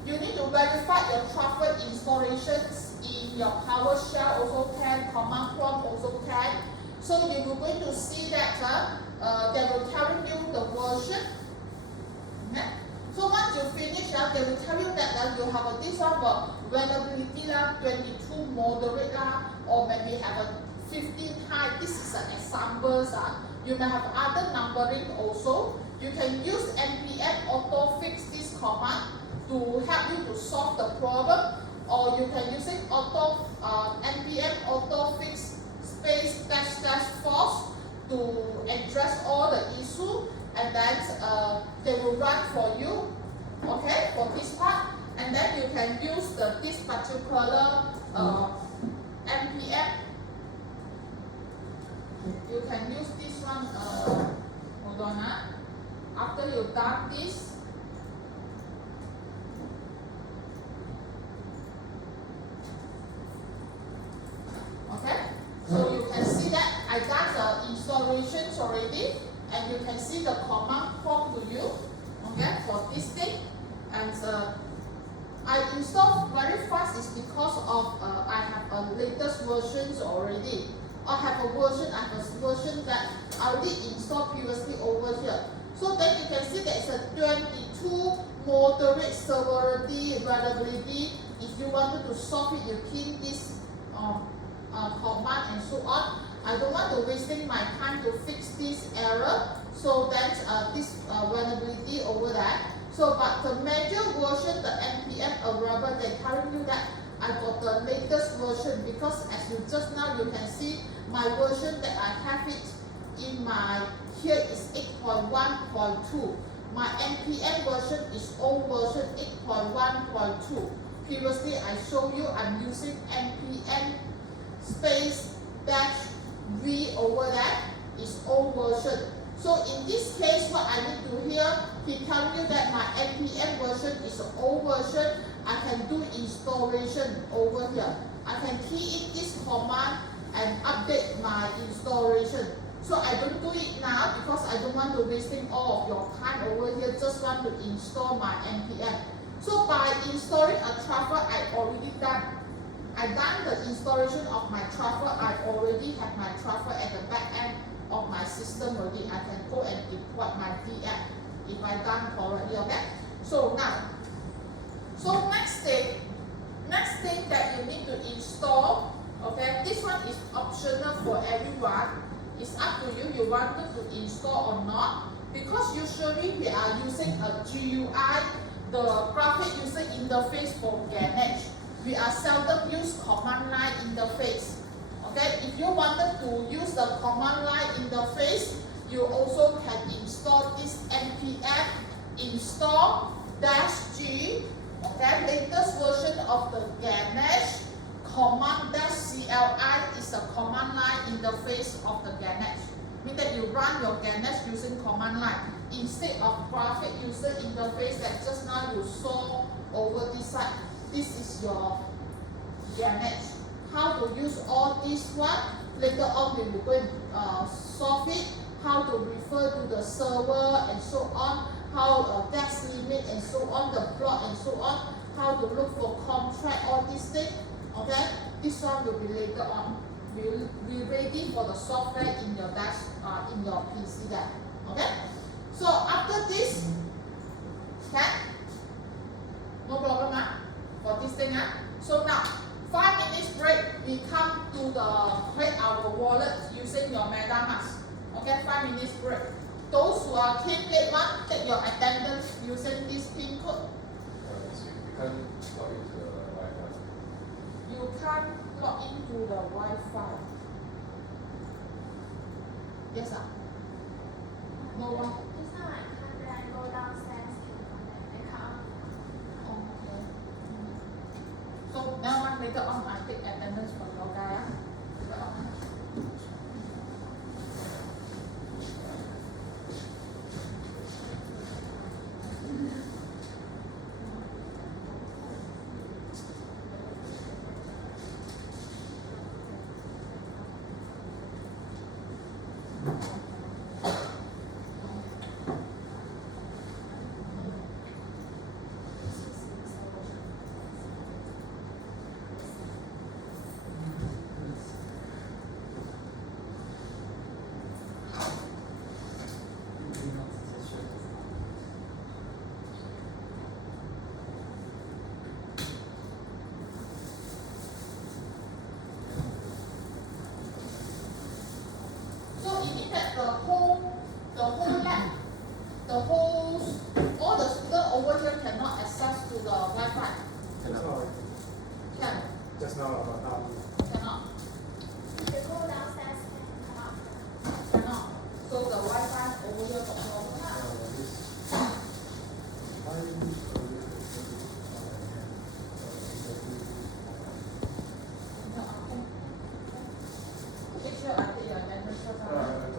you need to verify your Truffle installations in your PowerShell also can, command prompt also can. So you're going to see that they will tell you the version. Okay. So once you finish, they will tell you that you have this one vulnerability 22 moderate or maybe have a 15 high. This is an example. You may have other numbering also. You can use npm auto fix this command to help you to solve the problem, or you can use it npm auto fix space --false to address all the issue, and then they will run for you. Okay, for this part, and then you can use this particular npm. You can use this one. Hold on. After you've done this. Okay, so you can see that I done the installations already, and you can see the command prompt to you. Okay, for this thing, and I installed very fast is because of I have a latest versions already. I have a version that I already installed previously over here. So then you can see there is a 22 moderate severity vulnerability. If you wanted to solve it, you key this command and so on. I don't want to wasting my time to fix this error. So that's this vulnerability over there. So but the major version, the npm available, they're telling you that I got the latest version, because as you just now you can see my version that I have it in my here is 8.1.2. My npm version is old version 8.1.2. Previously I showed you I'm using npm space dash v over there is old version. So in this case, what I need to hear, he telling you that my npm version is an old version. I can do installation over here. I can key in this command and update my installation. So I don't do it now because I don't want to wasting all of your time over here. Just want to install my npm. So by installing a Truffle, I already done. I done the installation of my Truffle. I already have my Truffle at the back end of my system already. I can go and deploy my VM if I done already. Okay. So now, next thing that you need to install. Okay, this one is optional for everyone. It's up to you. You wanted to install or not, because usually we are using a GUI, the graphic user interface for Ganesh. We are seldom use command line interface. Okay, if you wanted to use the command line interface, you also can install this npm install -g. Okay, latest version of the Ganesh command -cli is a command line interface of the Ganesh. Means that you run your Ganesh using command line instead of graphic user interface that just now you saw over this side. This is your Ganesh. How to use all this one, later on we will go and solve it. How to refer to the server and so on. How gas limit and so on, the plot and so on. How to look for contract, all these things. Okay, this one will be later on. We will be ready for the software in your in your PC there. Okay. So after this, okay, no problem for this thing. So now 5 minutes break. We come to the create our wallet using your MetaMask. Okay, 5 minutes break. Those who are came late one, take your attendance using this pin code. So you can't log into the Wi-Fi. You can't log into the Wi-Fi. Yes, sir. No one. Just now I come there, I go downstairs to I come. Oh, okay. So now later on I take attendance from your guy. Later on. All the students over here cannot access to the Wi-Fi. Can? Just now about now. Cannot. If you go downstairs, I can come up. Cannot. So the Wi-Fi over here got problem. Make sure I take your attendance first.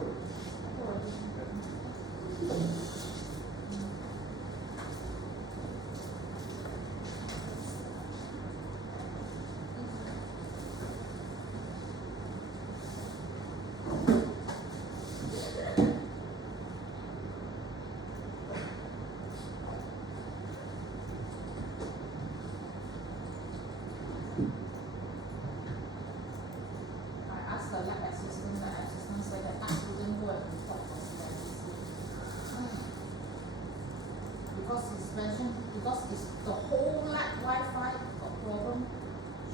it's the whole lab Wi-Fi got problem,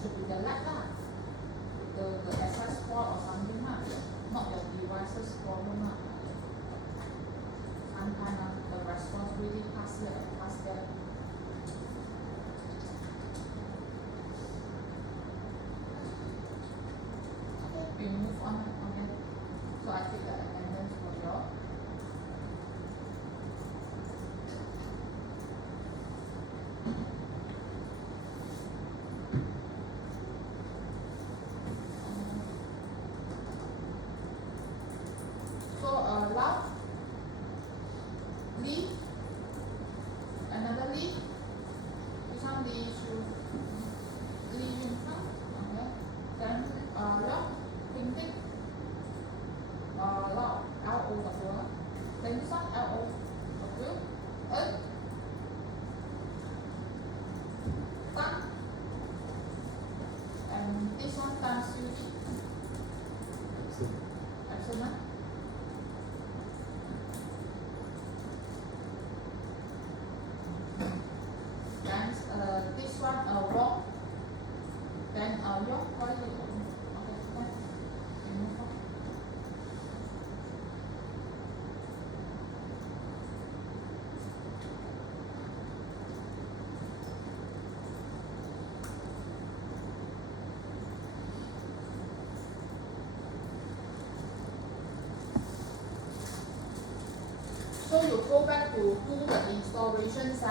should be the lab lah. The access point or something lah, not your devices problem lah. Sometimes the response really pass here and pass there. Okay, we move on. Okay, so I take the attendance for you all. So Lau, Lee, another Lee, this one Lee Yun Fang, okay, then Leong, Ping Ting, Lau, L-O-W, then this one L-O-W, Tan, and this one Tan Siu Yi, absent, huh? Then this one Wong, then Yong, why you okay, then we move on. So you go back to do the installations,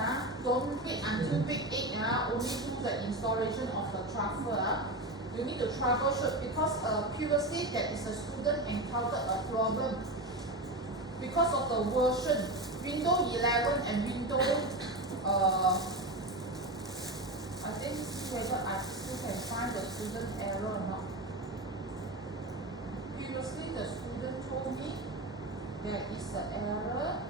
don't wait until week 8, only do the installation of the truffle. You need to troubleshoot because previously there is a student encountered a problem because of the version Windows 11 and Windows I think see whether I still can find the student error or not. Previously the student told me there is an error.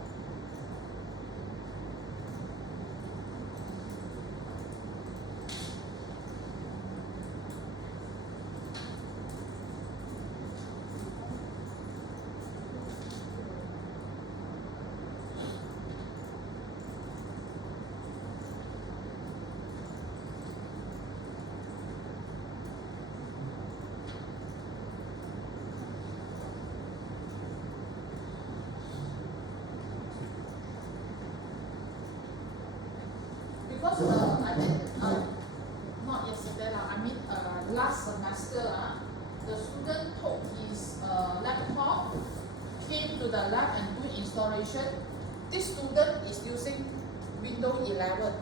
Because I think not yesterday I mean last semester the student took his laptop, came to the lab and do installation. This student is using Windows 11.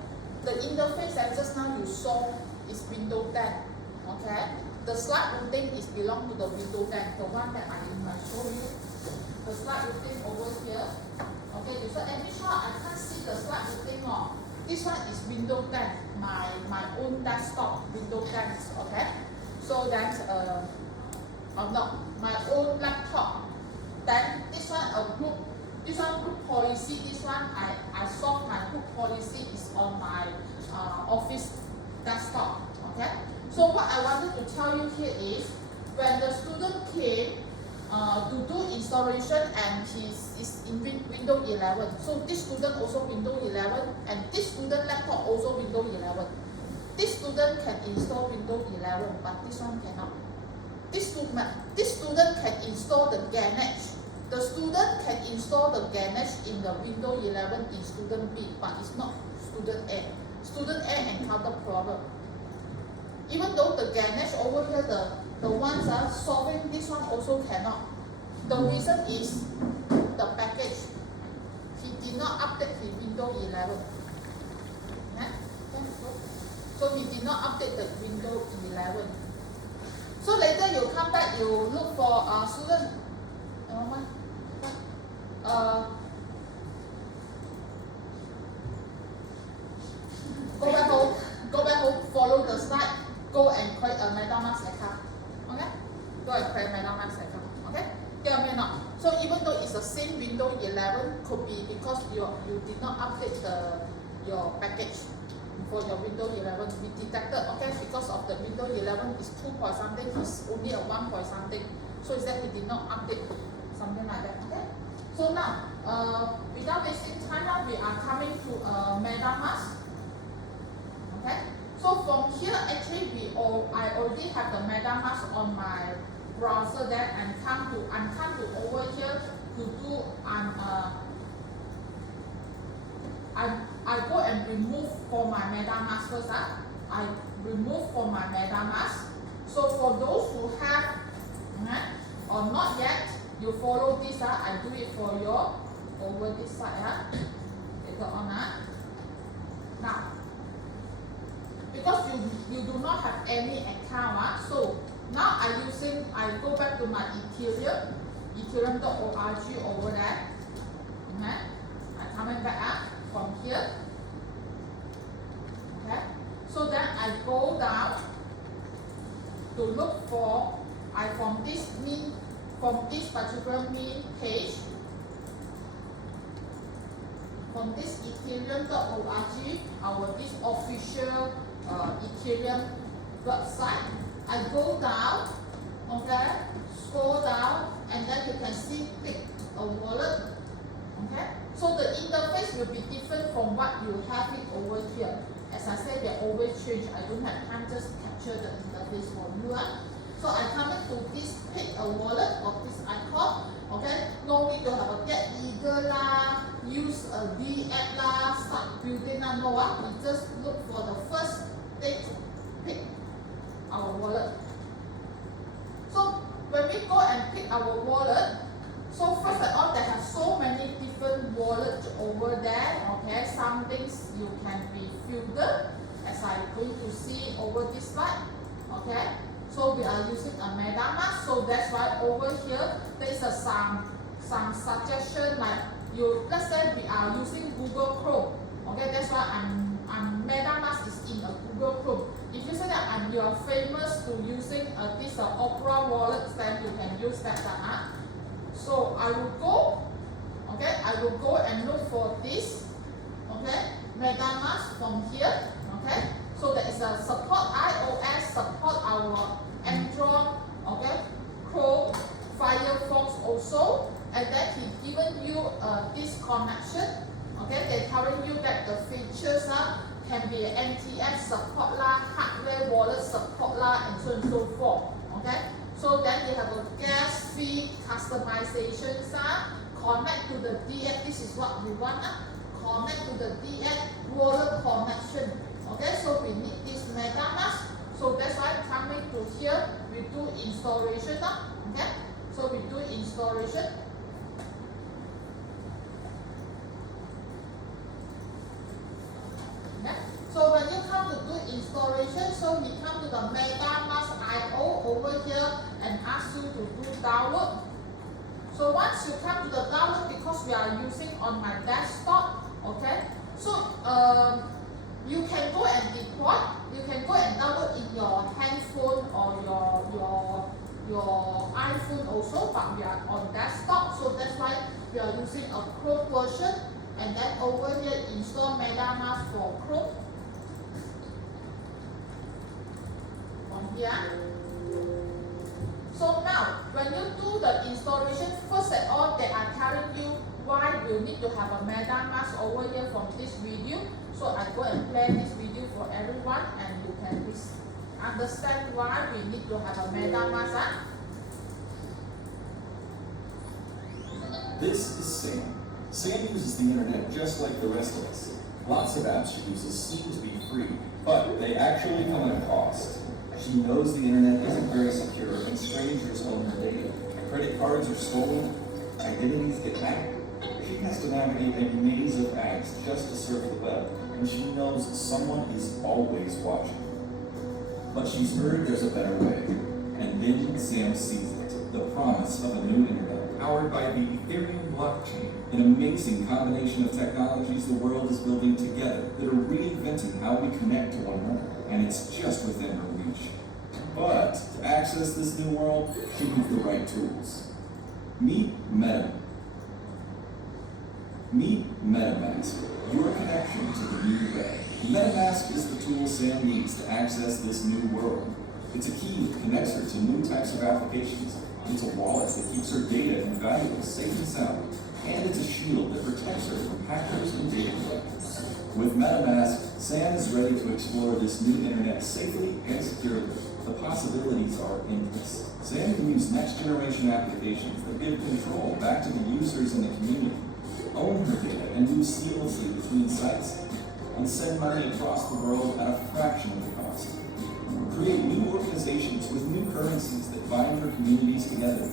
The interface that just now you saw is Windows 10. Okay, the slide routing is belong to the Windows 10, the one that I show you. The slide routing over here. Okay, you said, Michelle, I can't see the slide routing. This one is Windows 10, my own desktop Windows 10, okay? So that's no, my own laptop. Then this one group policy, this one I solve my group policy is on my office desktop, okay? So what I wanted to tell you here is, when the student came to do installation and he is in Windows 11. So this student also Windows 11 and this student laptop also Windows 11. This student can install Windows 11 but this one cannot. This student can install the Ganesh. The student can install the Ganesh in the Windows 11 in student B but it's not student A. Student A encounter problem. Even though the Ganesh over here, the ones are solving, this one also cannot. The reason is the package. He did not update his Windows 11. So he did not update the Windows 11. So later you come back, you look for student. Go back home, follow the slide. Go and create a MetaMask account. Okay? Go and create a MetaMask account. Okay? Get me or not? So even though it's the same Windows 11, could be because you did not update your package for your Windows 11. We detected, okay, because of the Windows 11 is 2 point something, it's only a 1 point something. So it's that he did not update something like that. Okay? So now, without wasting time, now we are coming to MetaMask. Okay, so from here actually I already have the MetaMask on my browser there, and come to over here to do I go and remove for my MetaMask first. I remove for my MetaMask. So for those who have or not yet, you follow this. I do it for you over this side. Later on. Now, because you do not have any account, so now I go back to my ethereum.org over there. I'm coming back from here. Okay, so then I go down to look for from this particular main page, from this ethereum.org, this official Ethereum website. I go down, okay, scroll down, and then you can see pick a wallet. Okay, so the interface will be different from what you have it over here. As I said, they always change. I don't have time just capture the interface for you. So I come into this pick a wallet or this icon. Okay, no need to have a get eager lah, use a D-app lah, start building lah. No, we just look for the first thing to pick our wallet. So when we go and pick our wallet, so first of all, there are so many different wallets over there. Okay, some things you can be filtered, as I'm going to see over this slide. Okay, so we are using a MetaMask, so that's why over here there is some suggestion like let's say we are using Google Chrome. Okay, that's why MetaMask is in a Google Chrome. If you say that you are famous to using this Opera wallet, then you can use that. So I will go and look for this, okay, MetaMask from here, okay. So there is a support iOS, support our Android, okay, Chrome, Firefox also, and then he given you this connection, okay. They're telling you that the features can be NTF support lah, hardware wallet support lah, and so on and so forth, okay. So then they have a gas fee customizations, connect to the DX, this is what we want, connect to the DX wallet connection. Okay, so we need this MetaMask. So that's why coming to here, we do installation. Okay, so we do installation. Okay. So when you come to do installation, so we come to the MetaMask IO over here and ask you to do download. So once you come to the download, because we are using on my desktop, okay, so you can go and deploy, you can go and download in your handphone or your iPhone also, but we are on desktop, so that's why we are using a Chrome version, and then over here install MetaMask for Chrome. From here. So now, when you do the installation, first of all, they are telling you why you need to have a MetaMask over here from this video. So I go and play this video for everyone, and you can understand why we need to have a MetaMask. This is Sam. Sam uses the internet just like the rest of us. Lots of apps she uses seem to be free, but they actually come at a cost. She knows the internet isn't very secure and strangers own her data. Credit cards are stolen, identities get hacked. She has to navigate a maze of ads just to surf the web, and she knows someone is always watching. But she's heard there's a better way, and then Sam sees it, the promise of a new internet powered by the Ethereum blockchain, an amazing combination of technologies the world is building together that are reinventing how we connect to one another, and it's just within her reach. But to access this new world, she needs the right tools. Meet MetaMask, your connection to the new way. MetaMask is the tool Sam needs to access this new world. It's a key that connects her to new types of applications. It's a wallet that keeps her data and valuables safe and sound. And it's a shield that protects her from hackers and data collectors. With MetaMask, Sam is ready to explore this new internet safely and securely. The possibilities are endless. Sam can use next-generation applications that give control back to the users in the community, own her data, and move seamlessly between sites, and send money across the world at a fraction of the cost. Create new organizations with new currencies that bind her communities together,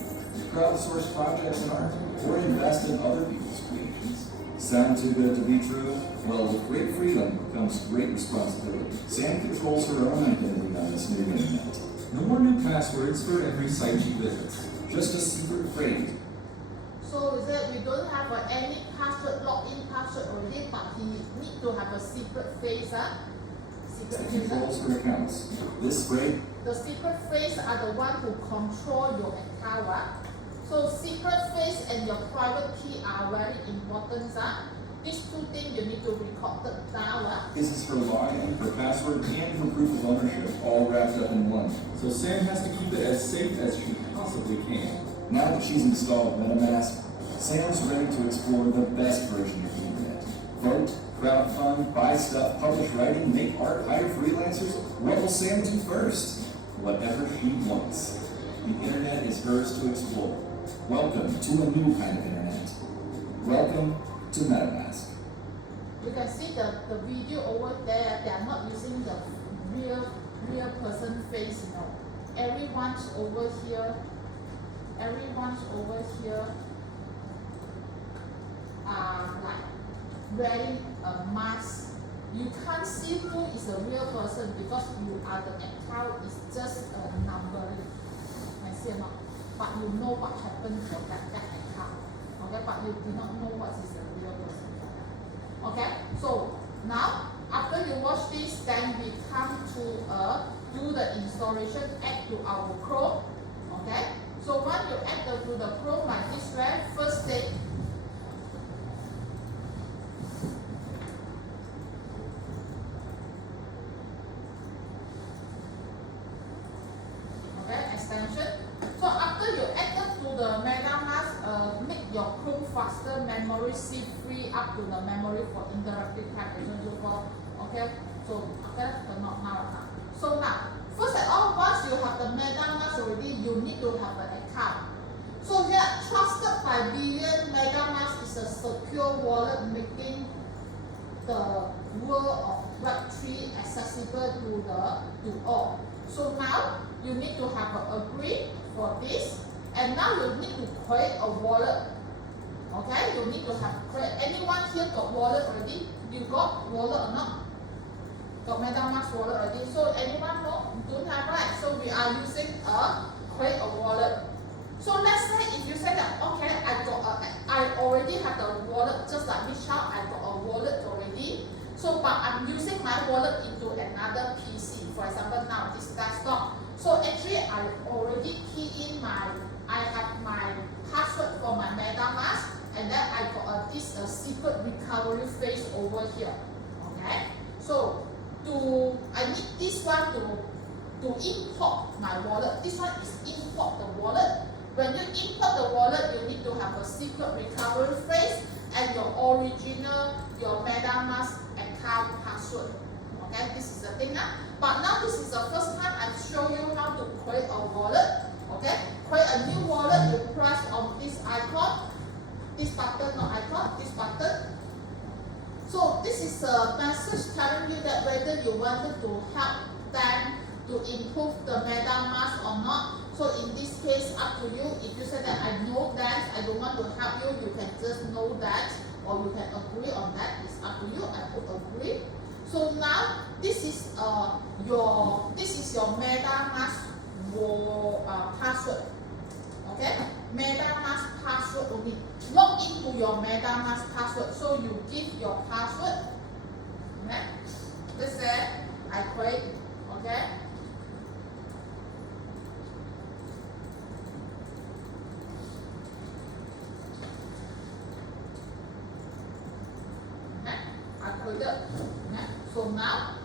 crowdsource projects in art, or invest in other people's creations. Sound too good to be true? Well, with great freedom comes great responsibility. Sam controls her own identity on this new internet. No more new passwords for every site she visits. Just a secret phrase. So is that we don't have any password, login password already, but he need to have a secret phrase, secret That user. controls her accounts. This great. The secret phrase are the one who control your account. So secret phrase and your private key are very important. These two things you need to record it down. This is her login, her password, and her proof of ownership, all wrapped up in one. So Sam has to keep it as safe as she possibly can. Now that she's installed MetaMask, Sam's ready to explore the best version of the internet. Vote, crowdfund, buy stuff, publish writing, make art, hire freelancers. What will Sam do first? Whatever she wants. The internet is hers to explore. Welcome to a new kind of internet. Welcome to MetaMask. You can see the video over there, they are not using the real person face, you know. Everyone's over here are like wearing a mask. You can't see who is a real person because you are the account is just a number. I see or not? But you know what happened to that account. Okay, but you do not know what is the real person. Okay, so now after you watch this, then we come to do the installation, add to our Chrome. Okay, so when you add to the Chrome like this way, first thing, okay, extension. So after you add to the MetaMask, make your Chrome faster, memory seed free up to the memory for interactive type and so forth. Okay, so okay, not now. So now, first of all, once you have the MetaMask already, you need to have an account. So here, trusted by billion, MetaMask is a secure wallet making the world of Web3 accessible to all. So now you need to have an agree for this, and now you need to create a wallet. Okay, you need to have create. Anyone here got wallet already? You got wallet or not? Got MetaMask wallet already? So anyone know? Don't have, right? So we are using create a wallet. So let's say if you say that okay, I already have the wallet, just like Michelle, I got a wallet already. So but I'm using my wallet into another PC. For example, now this desktop. So actually I already key in I have my password for my MetaMask, and then I got this secret recovery phrase over here. Okay. So I need this one to import my wallet. This one is import the wallet. When you import the wallet, you need to have a secret recovery phrase and your original, your MetaMask account password. Okay, this is the thing now. But now this is the first time I show you how to create a wallet. Okay, create a new wallet. You press on this icon, this button, not icon, this button. So this is a message telling you that whether you wanted to help them to improve the MetaMask or not. So in this case, up to you. If you say that I know that, I don't want to help you, you can just know that, or you can agree on that. It's up to you. I put agree. So now this is your MetaMask password. Okay, MetaMask password only. Log into your MetaMask password. So you give your password. Okay, let's say I create. Okay. So now,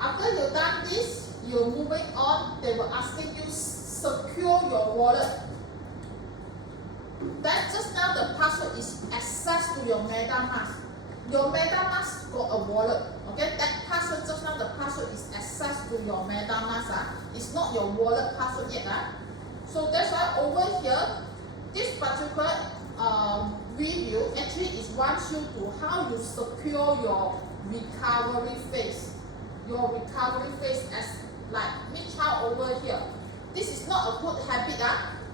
after you've done this, you're moving on. They were asking you secure your wallet. Then just now the password is access to your MetaMask. your MetaMask got a wallet. Okay, that password just now, the password is access to your MetaMask. It's not your wallet password yet. So that's why over here, this particular video actually is wants you to how you secure your recovery phase. Your recovery phase as like me child over here. This is not a good habit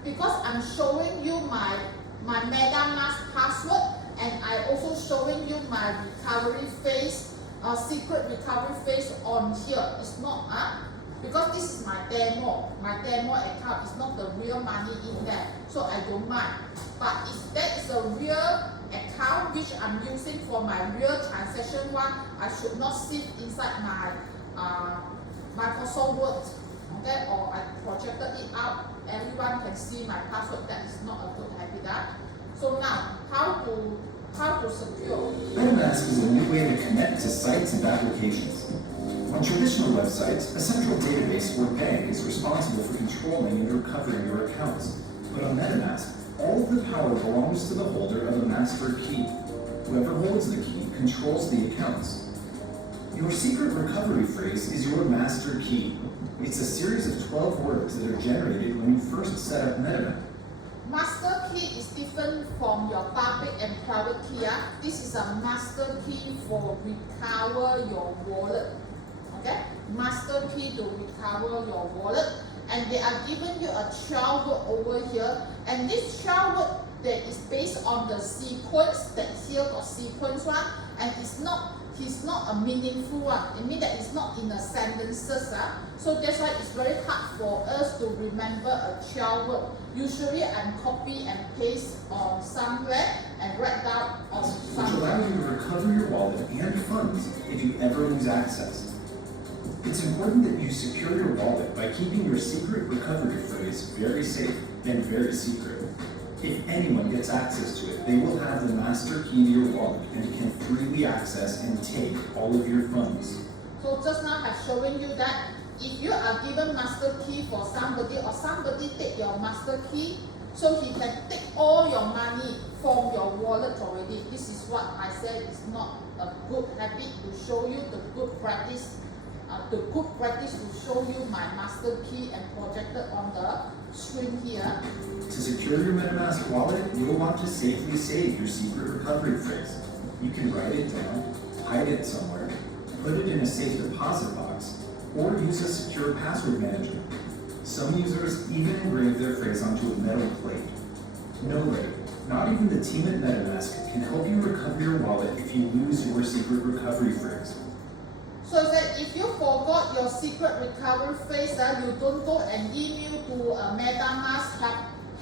because I'm showing you my MetaMask password and I also showing you my recovery phase, secret recovery phase on here. It's not because this is my demo. My demo account is not the real money in there, so I don't mind. But if that is a real account which I'm using for my real transaction one, I should not sit inside my Microsoft Word, okay, or I projected it out. Everyone can see my password. That is not a good habit. So now, how to secure? MetaMask is a new way to connect to sites and applications. On traditional websites, a central database or bank is responsible for controlling and recovering your accounts. But on MetaMask, all of the power belongs to the holder of a master key. Whoever holds the key controls the accounts. Your secret recovery phrase is your master key. It's a series of 12 words that are generated when you first set up MetaMask. Master key is different from your public and private key. This is a master key for recover your wallet. Okay, master key to recover your wallet, and they are giving you a 12 word over here, and this 12 word that is based on the sequence that here got sequence one, and it's not a meaningful one. It means that it's not in the sentences. So that's why it's very hard for us to remember a 12 word. Usually I'm copy and paste on somewhere and write down on Which allows somewhere. you to recover your wallet and funds if you ever lose access. It's important that you secure your wallet by keeping your secret recovery phrase very safe and very secret. If anyone gets access to it, they will have the master key to your wallet and can freely access and take all of your funds. So just now I'm showing you that if you are given master key for somebody or somebody take your master key, so he can take all your money from your wallet already. This is what I said is not a good habit to show you the good practice. The good practice to show you my master key and projected on the screen here. To secure your MetaMask wallet, you will want to safely save your secret recovery phrase. You can write it down, hide it somewhere, put it in a safe deposit box, or use a secure password manager. Some users even engrave their phrase onto a metal plate. No way, not even the team at MetaMask can help you recover your wallet if you lose your secret recovery phrase. So that if you forgot your secret recovery phrase, you don't go and email to a MetaMask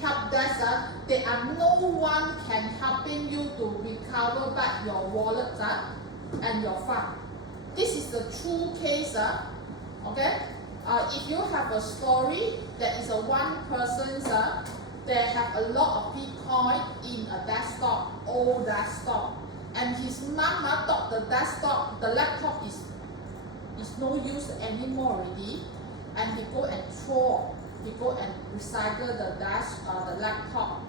help desk. There are no one can helping you to recover back your wallet and your fund. This is the true case. Okay. If you have a story that is a one person's, they have a lot of Bitcoin in a desktop, old desktop, and his mom thought the laptop is no use anymore already, and he go and recycle the laptop,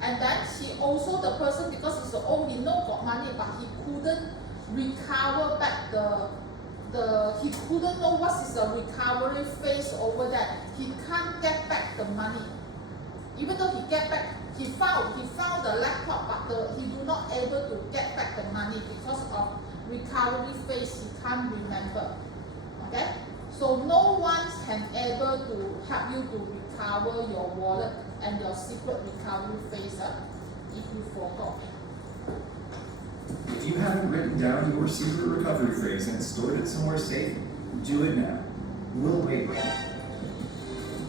and then he also the person because he's old, he know got money, but he couldn't recover back he couldn't know what is the recovery phase over there. He can't get back the money. Even though he get back, he found the laptop, but he do not able to get back the money because of recovery phase. He can't remember. Okay, so no one can able to help you to recover your wallet and your secret recovery phase if you forgot. If you haven't written down your secret recovery phrase and stored it somewhere safe, do it now. We'll wait.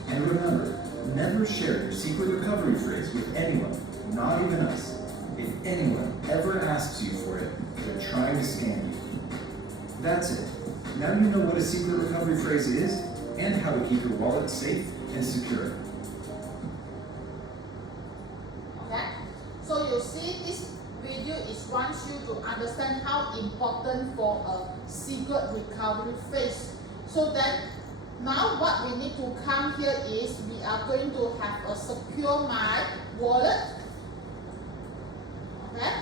And remember, never share your secret recovery phrase with anyone, not even us. If anyone ever asks you for it, they're trying to scam you. That's it. Now you know what a secret recovery phrase is and how to keep your wallet safe and secure. Okay, so you see this video is wants you to understand how important for a secret recovery phase. So then now what we need to come here is we are going to have a secure my wallet. Okay,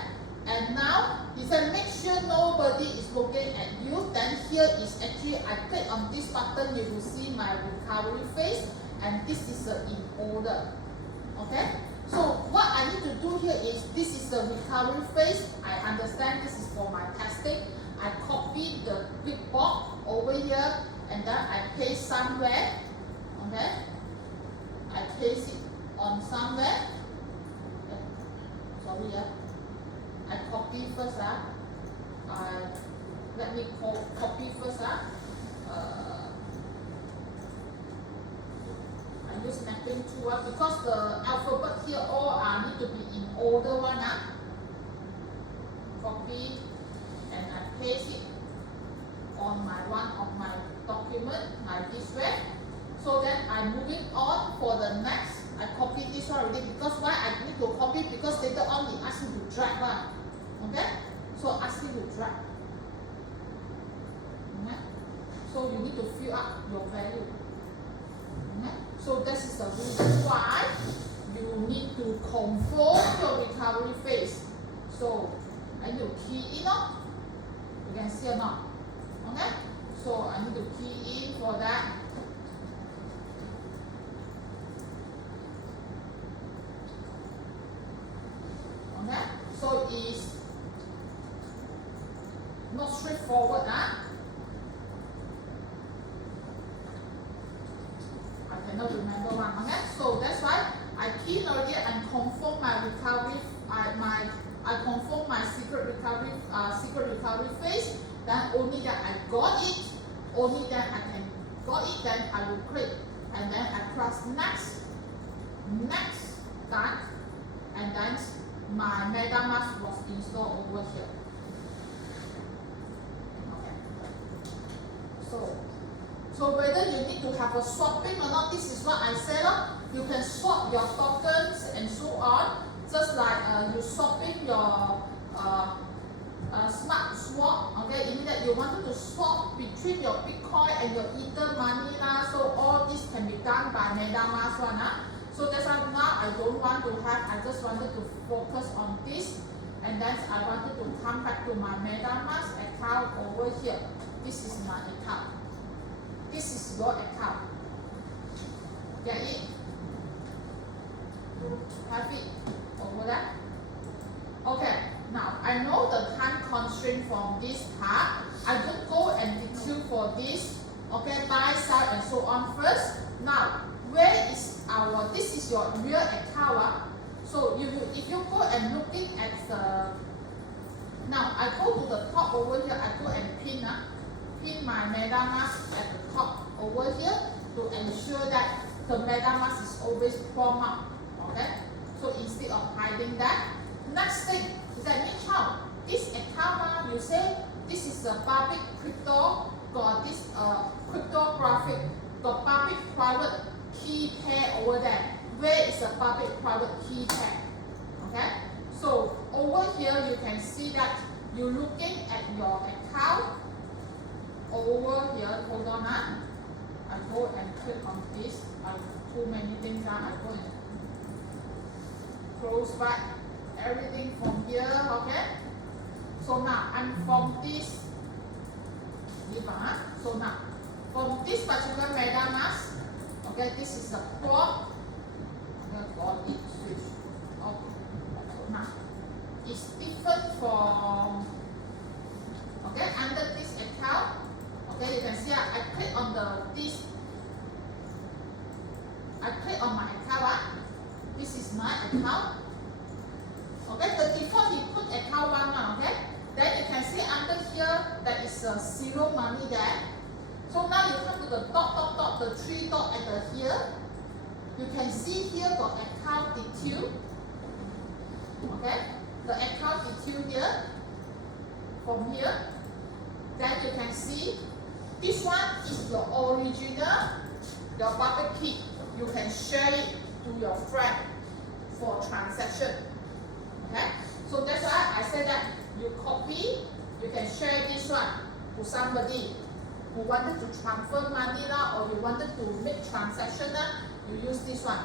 and now He said make sure nobody is looking at you. Then here is actually I click on this button, you will see my recovery phase, and this is in order. Okay? So what I need to do here is this is the recovery phase. I understand this is for my testing. I copy the big box over here and then I paste somewhere. Okay? I paste it on somewhere. Okay. Sorry, yeah. I copy first. Let me copy first. I use mapping tool because the alphabet here all need to be in order one. Copy and I paste it on one of my document like this way. So then I'm moving on for the next. I copy this one already because why I need to copy, because later on he asks me to drag one. Okay? So ask me to drag. Okay? So you need to fill up your value. Okay? So this is the reason why you need to confirm your recovery phase. So I need to key in. You can see or not? Okay? So I need to key in for that. Okay? So it's not straightforward. I cannot remember one. Okay? So that's why I key in already and confirm my recovery. I confirm my secret recovery phase. Then only that I got it. Only then I can got it. Then I will click and then I press next. Done. And then my MetaMask was installed over here. Okay. So whether you need to have a swapping or not, this is what I said. You can swap your tokens and so on. Just like you swapping your smart swap. Okay, in that you wanted to swap between your Bitcoin and your Ether money. So all this can be done by MetaMask one. So that's why now I don't want to have, I just wanted to focus on this. And then I wanted to come back to my MetaMask account over here. This is my account. This is your account. Get it? Have it over there? Okay, now I know the time constraint from this part. I don't go and detail for this. Okay, buy, sell, and so on first. Now, where is this is your real account. So if you go and looking at the, now I go to the top over here, I go and pin my MetaMask at the top over here to ensure that the MetaMask is always prompt up. Okay? So instead of hiding that, next thing is that Mitchell, this account you say this is a public crypto, got this cryptographic, got public private key pair over there. Where is the public private key pair? Okay? So over here you can see that you're looking at your account. Over here, hold on. I go and click on this. Too many things. I go and close back everything from here. Okay? So now I'm from this. So now from this particular MetaMask, okay, this is a prompt. Got it switch. Okay. So now it's different from, okay, under this account. Okay, you can see I click on I click on my account. This is my account. Okay, the default he put account 1. Okay, then you can see under here there is a zero money there. So now you come to the dot, the 3 dot at the here. You can see here got account detail. Okay, the account detail here. From here, then you can see this one is your original, your public key. You can share it to your friend for transaction. Okay, so that's why I said that you copy, you can share this one to somebody who wanted to transfer money or you wanted to make transaction. You use this one.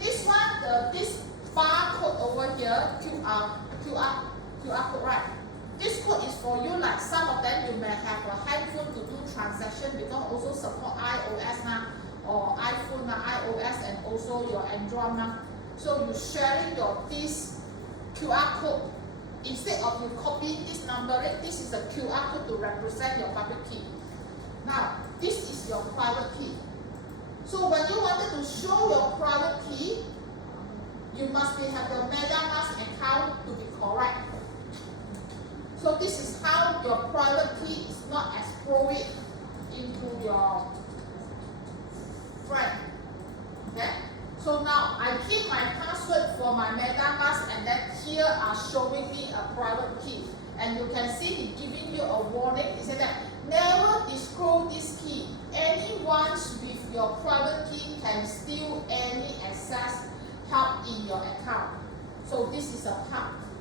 This one, this barcode over here, QR code, right? This code is for you, like some of them you may have a handphone to do transaction because also support iOS now, or iPhone now, iOS and also your Android now. So you sharing this QR code. Instead of you copying this number, this is a QR code to represent your public key. Now, this is your private key. So when you wanted to show your private key, you must have your MetaMask account to be correct. So this is how your private key is not exploded into your friend. Okay? So now I keep my password for my MetaMask, and then here are showing me a private key. And you can see he giving you a warning. He said that never disclose this key. Anyone with your private key can steal any access help in your account. So this is a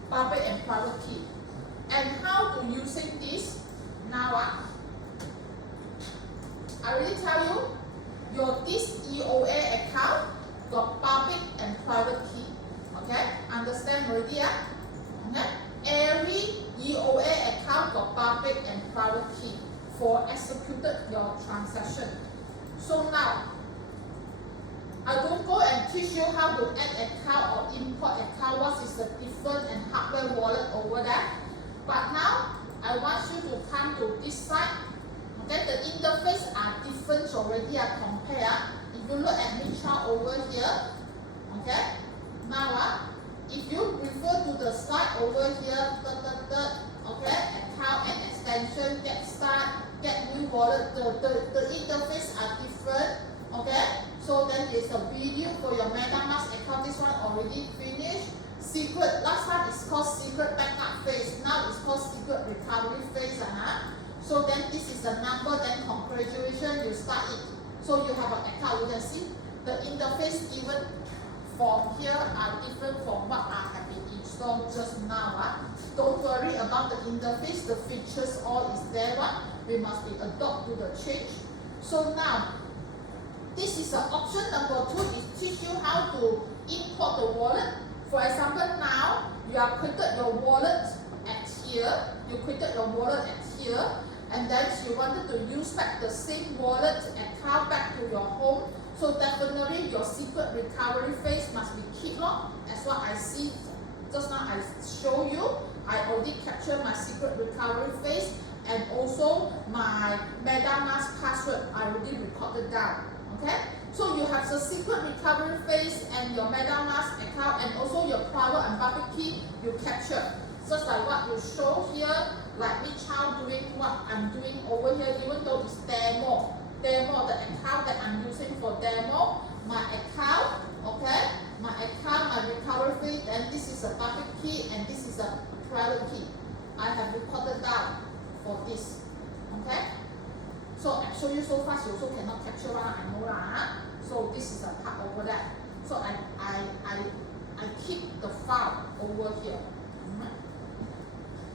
public and private key. And how to using this? Now I already tell you, this EOA account got public and private key. Okay? Understand already? Okay? Every EOA account got public and private key for executed your transaction. So now, I don't go and teach you how to add account or import account, what is the different and hardware wallet over there. But now, I want you to come to this side. Okay, the interface are different already, I compare. If you look at Mitra over here, okay, now if you refer to the slide over here, okay, account and extension, get start, get new wallet, the interface are different, okay. So then there's a video for your MetaMask account. This one already finished. Secret, last time it's called secret backup phase. Now it's called secret recovery phase. So then this is the number, then congratulations, you start it. So you have an account. You can see the interface even from here are different from what I have been installed just now. Don't worry about the interface. The features all is there. We must be adopt to the change. So now, this is option number 2 is teach you how to import the wallet. For example, now you have created your wallet at here. You created your wallet at here, and then you wanted to use back the same wallet account back to your home. So definitely your secret recovery phase must be kept on. As what I see just now, I show you. I already captured my secret recovery phase and also my MetaMask password. I already recorded down. Okay, so you have the secret recovery phase and your MetaMask account and also your private and public key you capture. Just like what you show here, like me child doing what I'm doing over here, even though it's demo, the account that I'm using for demo, my account, okay, my account, my recovery phase, and this is a public key and this is a private key. I have recorded down for this, okay. So I show you so fast, you also cannot capture one, I know lah. So this is a part over there. So I keep the file over here.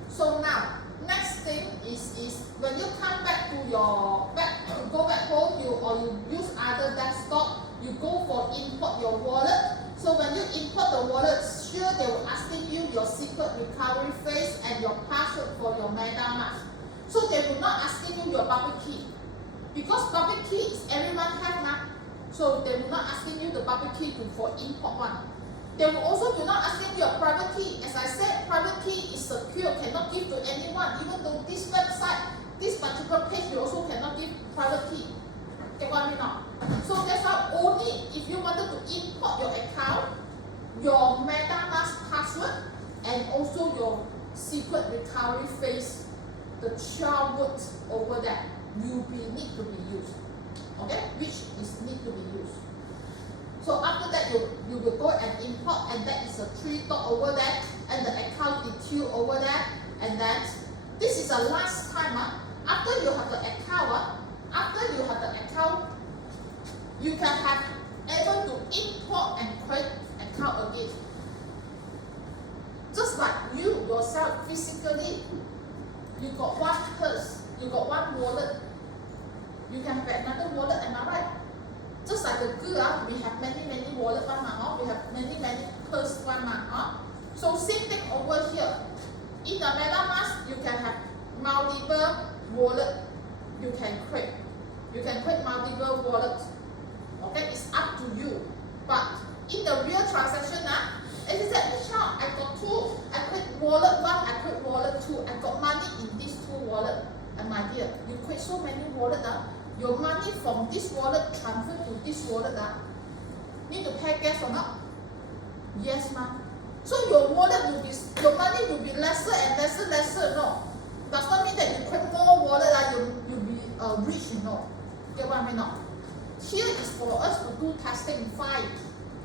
So now, next thing is when you come back to your go back home, you use other desktop, you go for import your wallet. So when you import the wallet, sure they will asking you your secret recovery phase and your password for your MetaMask. So they will not asking you your public key. Because public key is everyone have now. So they will not asking you the public key for import one. They will also do not asking you your private key. As I said, private key is secure, cannot give to anyone. Even though this website, this particular page, you also cannot give private key. Get what I mean now? So that's why only if you wanted to import your account, your MetaMask password, and also your secret recovery phase, the 12 words over there, need to be used. Okay? Which is need to be used. So after that, you will go and import, and that is a 3 dot over there, and the account detail over there, and then this is the last time. After you have the account, you can have able to import and create account again. Just like you yourself physically, you got one purse, you got one wallet, you can have another wallet, am I right? Just like the girl, we have many wallet one, we have many purse one. So same thing over here. In the MetaMask, you can have multiple wallet you can create. You can create multiple wallets. Okay, it's up to you. But in the real transaction, it is that I got two, I create wallet 1, I create wallet 2, I got money in these 2 wallets. And my dear, you create so many wallets, your money from this wallet transfer to this wallet, need to pay gas or not? Yes, ma'am. So your wallet will be, your money will be lesser and lesser, no. Does not mean that you create more wallet, you'll be rich, you know. Get what I mean? No. Here is for us to do testing, fine.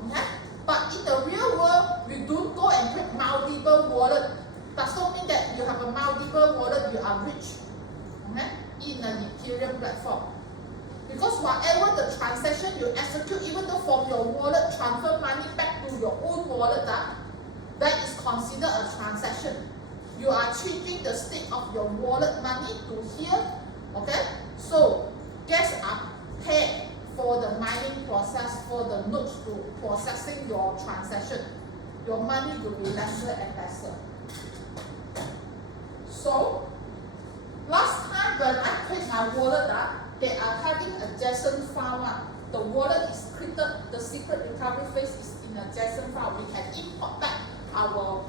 Okay? But in the real world, we don't go and create multiple wallet. Does not mean that you have a multiple wallet, you are rich. Okay? In an Ethereum platform. Because whatever the transaction you execute, even though from your wallet transfer money back to your own wallet, that is considered a transaction. You are changing the state of your wallet money to here. Okay? So gas are paid for the mining process, for the nodes to processing your transaction. Your money will be lesser and lesser. So last time when I create my wallet, they are having a JSON file. The wallet is created, the secret recovery phase is in a JSON file. We can import back our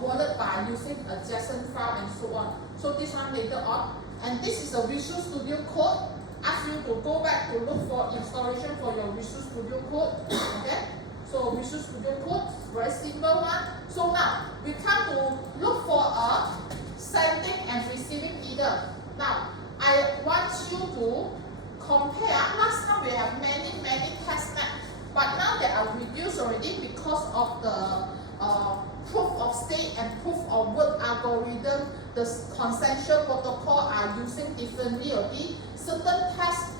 wallet by using a JSON file and so on. So this one later on. And this is a Visual Studio Code. Ask you to go back to look for installation for your Visual Studio Code. Okay? So Visual Studio Code, very simple one. So now we come to look for a sending and receiving either. Now I want you to compare. Last time we have many testnet, but now they are reduced already because of the proof of stake and proof of work algorithm. The consensual protocol are using differently already. Certain test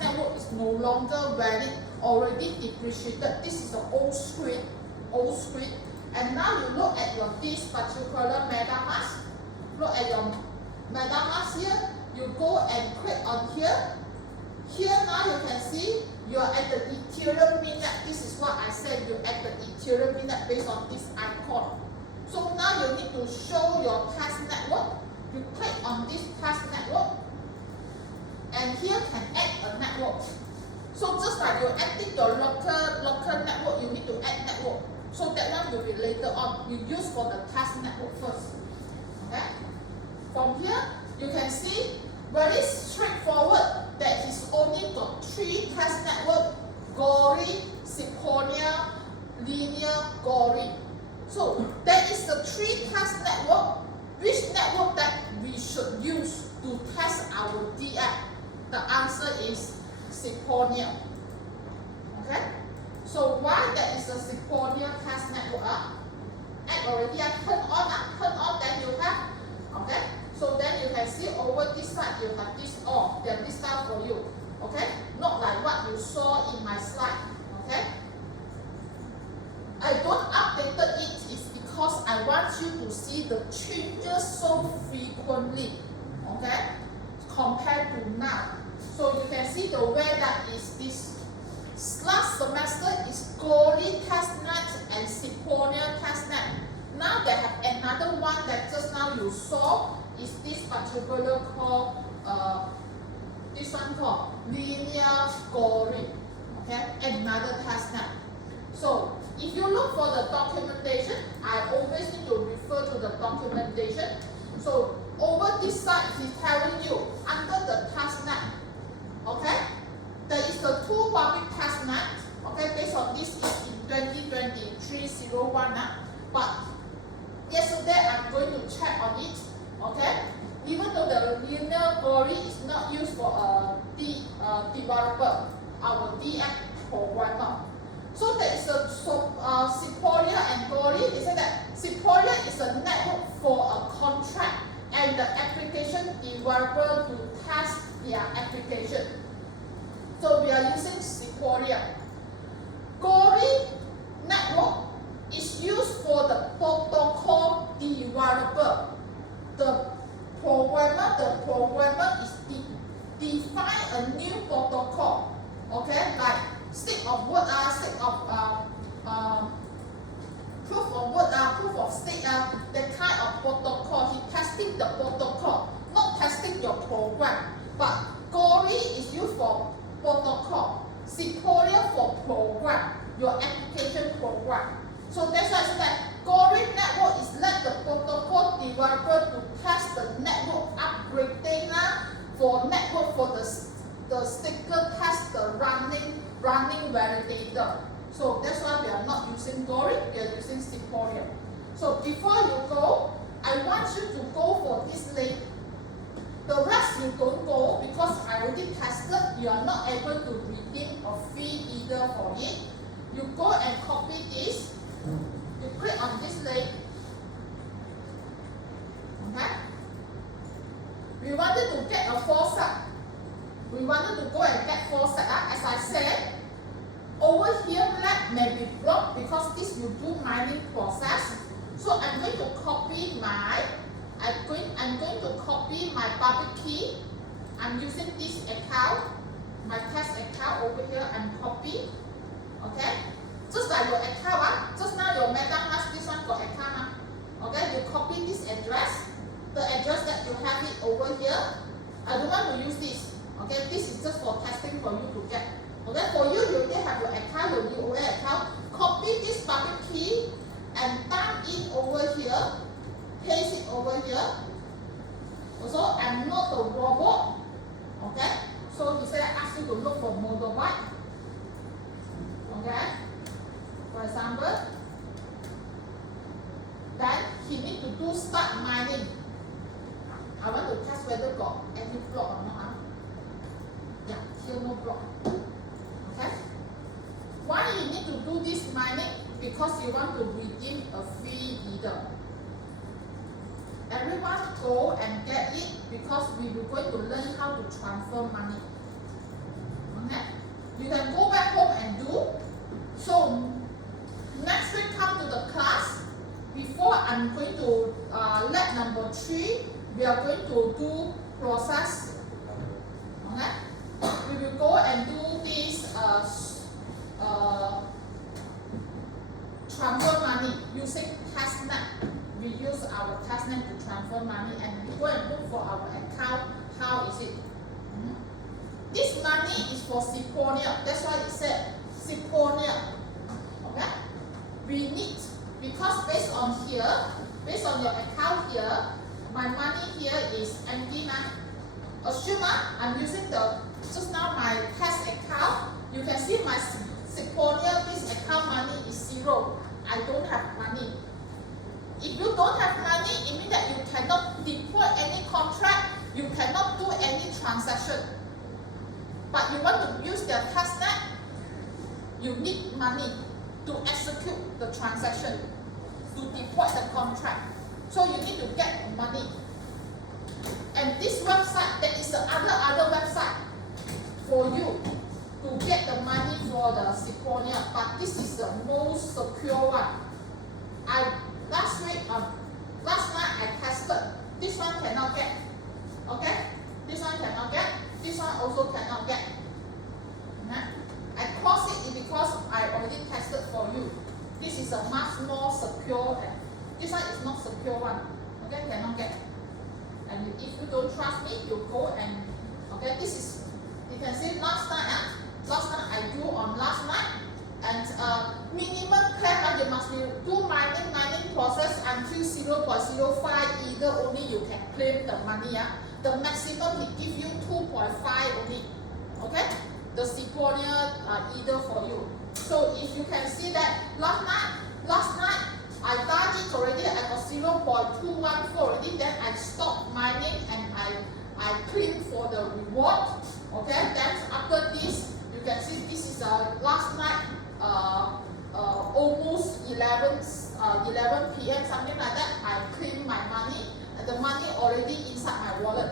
network is no longer valid, already depreciated. This is an old script. And now you look at this particular MetaMask. Look at your MetaMask here. You go and click on here. Here now you can see you are at the Ethereum mainnet. This is what I said. You're at the Ethereum mainnet based on this icon. So now you need to show your test network. You click on this test network, and here can add a network. So just like you're adding your local network, you need to add network. So that one will be later on. You use for the test network first. Okay? From here, you can see very straightforward that he's only got 3 test network: Gory, Sequoia, Linear, Gory. So that is the 3 test network. Which network that we should use to test our DApp? The answer is Sequoia. Okay? So why there is a Sequoia test network? Add already, turn on, then you have. Okay? So then you can see over this side you have this off, then this down for you. Okay? Not like what you saw in my slide. Okay? I don't update it is because I want you to see the changes so frequently. Okay? Compared to now. So you can see the way that is this. Last semester is Gory testnet and Sequoia testnet. Now they have another one that just now you saw is this particular called this one called Linear Gory. Okay, another testnet. So if you look for the documentation, I always need to refer to the documentation. So over this side, he's telling you under the testnet. Okay, there is the 2 public testnet. Okay, based on this is in 2023-01. But yesterday I'm going to check on it. Okay, even though the Linear Gory is not used for a developer, our DApp programmer. So there is a Sequoia and Gory. They say that Sequoia is a network for a contract and the application developer to test their application. So we are using Sequoia. Gory network is used for the protocol developer. The programmer is define a new protocol. Okay, like stick of work, stick of proof of work, proof of stake, that kind of protocol. He testing the protocol, not testing your program. But Gory is used for protocol, Sequoia for program, your application program. So that's why I said that Gory network is like the protocol developer to test the network upgrading for network for the sticker test, the running validator. So that's why we are not using Gory, we are using Sequoia. So before you go, I want you to go for this link. The rest you don't go because I already tested, you are not able to redeem a fee either for it. You go and copy this, you click on this link. Okay? We wanted to get a faucet. We wanted to go and get faucet. As I said, over here lab may be blocked because this will do mining process. So I'm going to copy I'm going to copy my public key. I'm using this account, my test account over here, and copy. Okay? Just like your account, just now your MetaMask, this one got account. Okay, you copy this address, the address that you have it over here. I don't want to use this. Okay, this is just for testing for you to get. Okay, for you, you already have your account, your UOA account. Copy this public key and type in over here, paste it over here. Also, I'm not a robot. Okay, so he said ask you to look for motorbike. Okay, for example, then he need to do start mining. I want to test whether got any block or not. Yeah, here no block. Okay. Why you need to do this mining? Because you want to redeem a free leader. Everyone go and get it because we will going to learn how to transfer money. Okay? You can go back home and do. So next week come to the class. Before I'm going to lab number 3, we are going to do process. Okay? We will go and do this transfer money using testnet. We use our testnet to transfer money and we go and look for our account. How is it? This money is for Sequoia. That's why it said Sequoia. Okay? We need, because based on your account here, my money here is empty now. Assume I'm using just now my test account. You can see my Sequoia, this account money is 0. I don't have money. If you don't have money, it means that you cannot deploy any contract, you cannot do any transaction. But you want to use their testnet, you need money to execute the transaction, to deploy the contract. So you need to get money. And this website, there is other website for you to get the money for the Sequoia, but this is the most secure one. Last night I tested. This one cannot get. Okay? This one cannot get. This one also cannot get. Okay? I cross it because I already tested for you. This is a much more secure. This one is not secure one. Okay? Cannot get. And if you don't trust me, you go and okay. This is, you can see last night. Last night I do on last night. And minimum claim, you must do mining process until 0.05, either only you can claim the money. The maximum he give you 2.5 only. Okay? The Sequoia either for you. So if you can see that last night I done it already, I got 0.214 already, then I stopped mining and I claim for the reward. Okay? Then after this, you can see this is last night. Almost 11 p.m. something like that. I claim my money and the money already inside my wallet.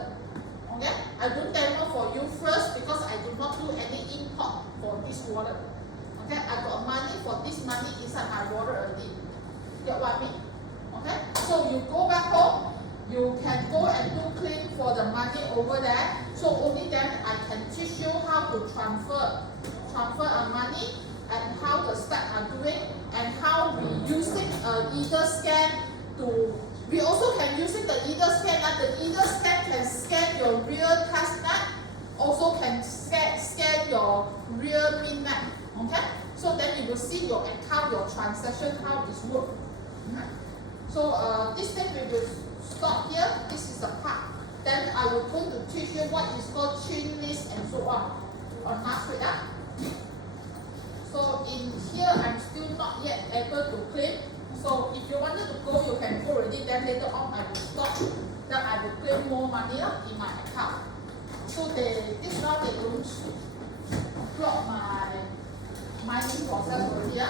Okay, I do demo for you first because I do not do any import for this wallet. Okay, I got money for this money inside my wallet already. Get what I mean? Okay, so you go back home, you can go and do claim for the money over there. So only then I can teach you how to transfer a money. and how the staff are doing, and how we using either scan to. We also can using the either scan. The either scan can scan your real testnet, also can scan your real mainnet. Okay, so then you will see your account, your transaction, how it's work. Okay. So this thing we will stop here. This is the part. Then I will going to teach you what is called chain list and so on last week. So in here, I'm still not yet able to claim. So if you wanted to go, you can go already. Then later on, I will stop. Then I will claim more money in my account. So this round they don't block my mining process already.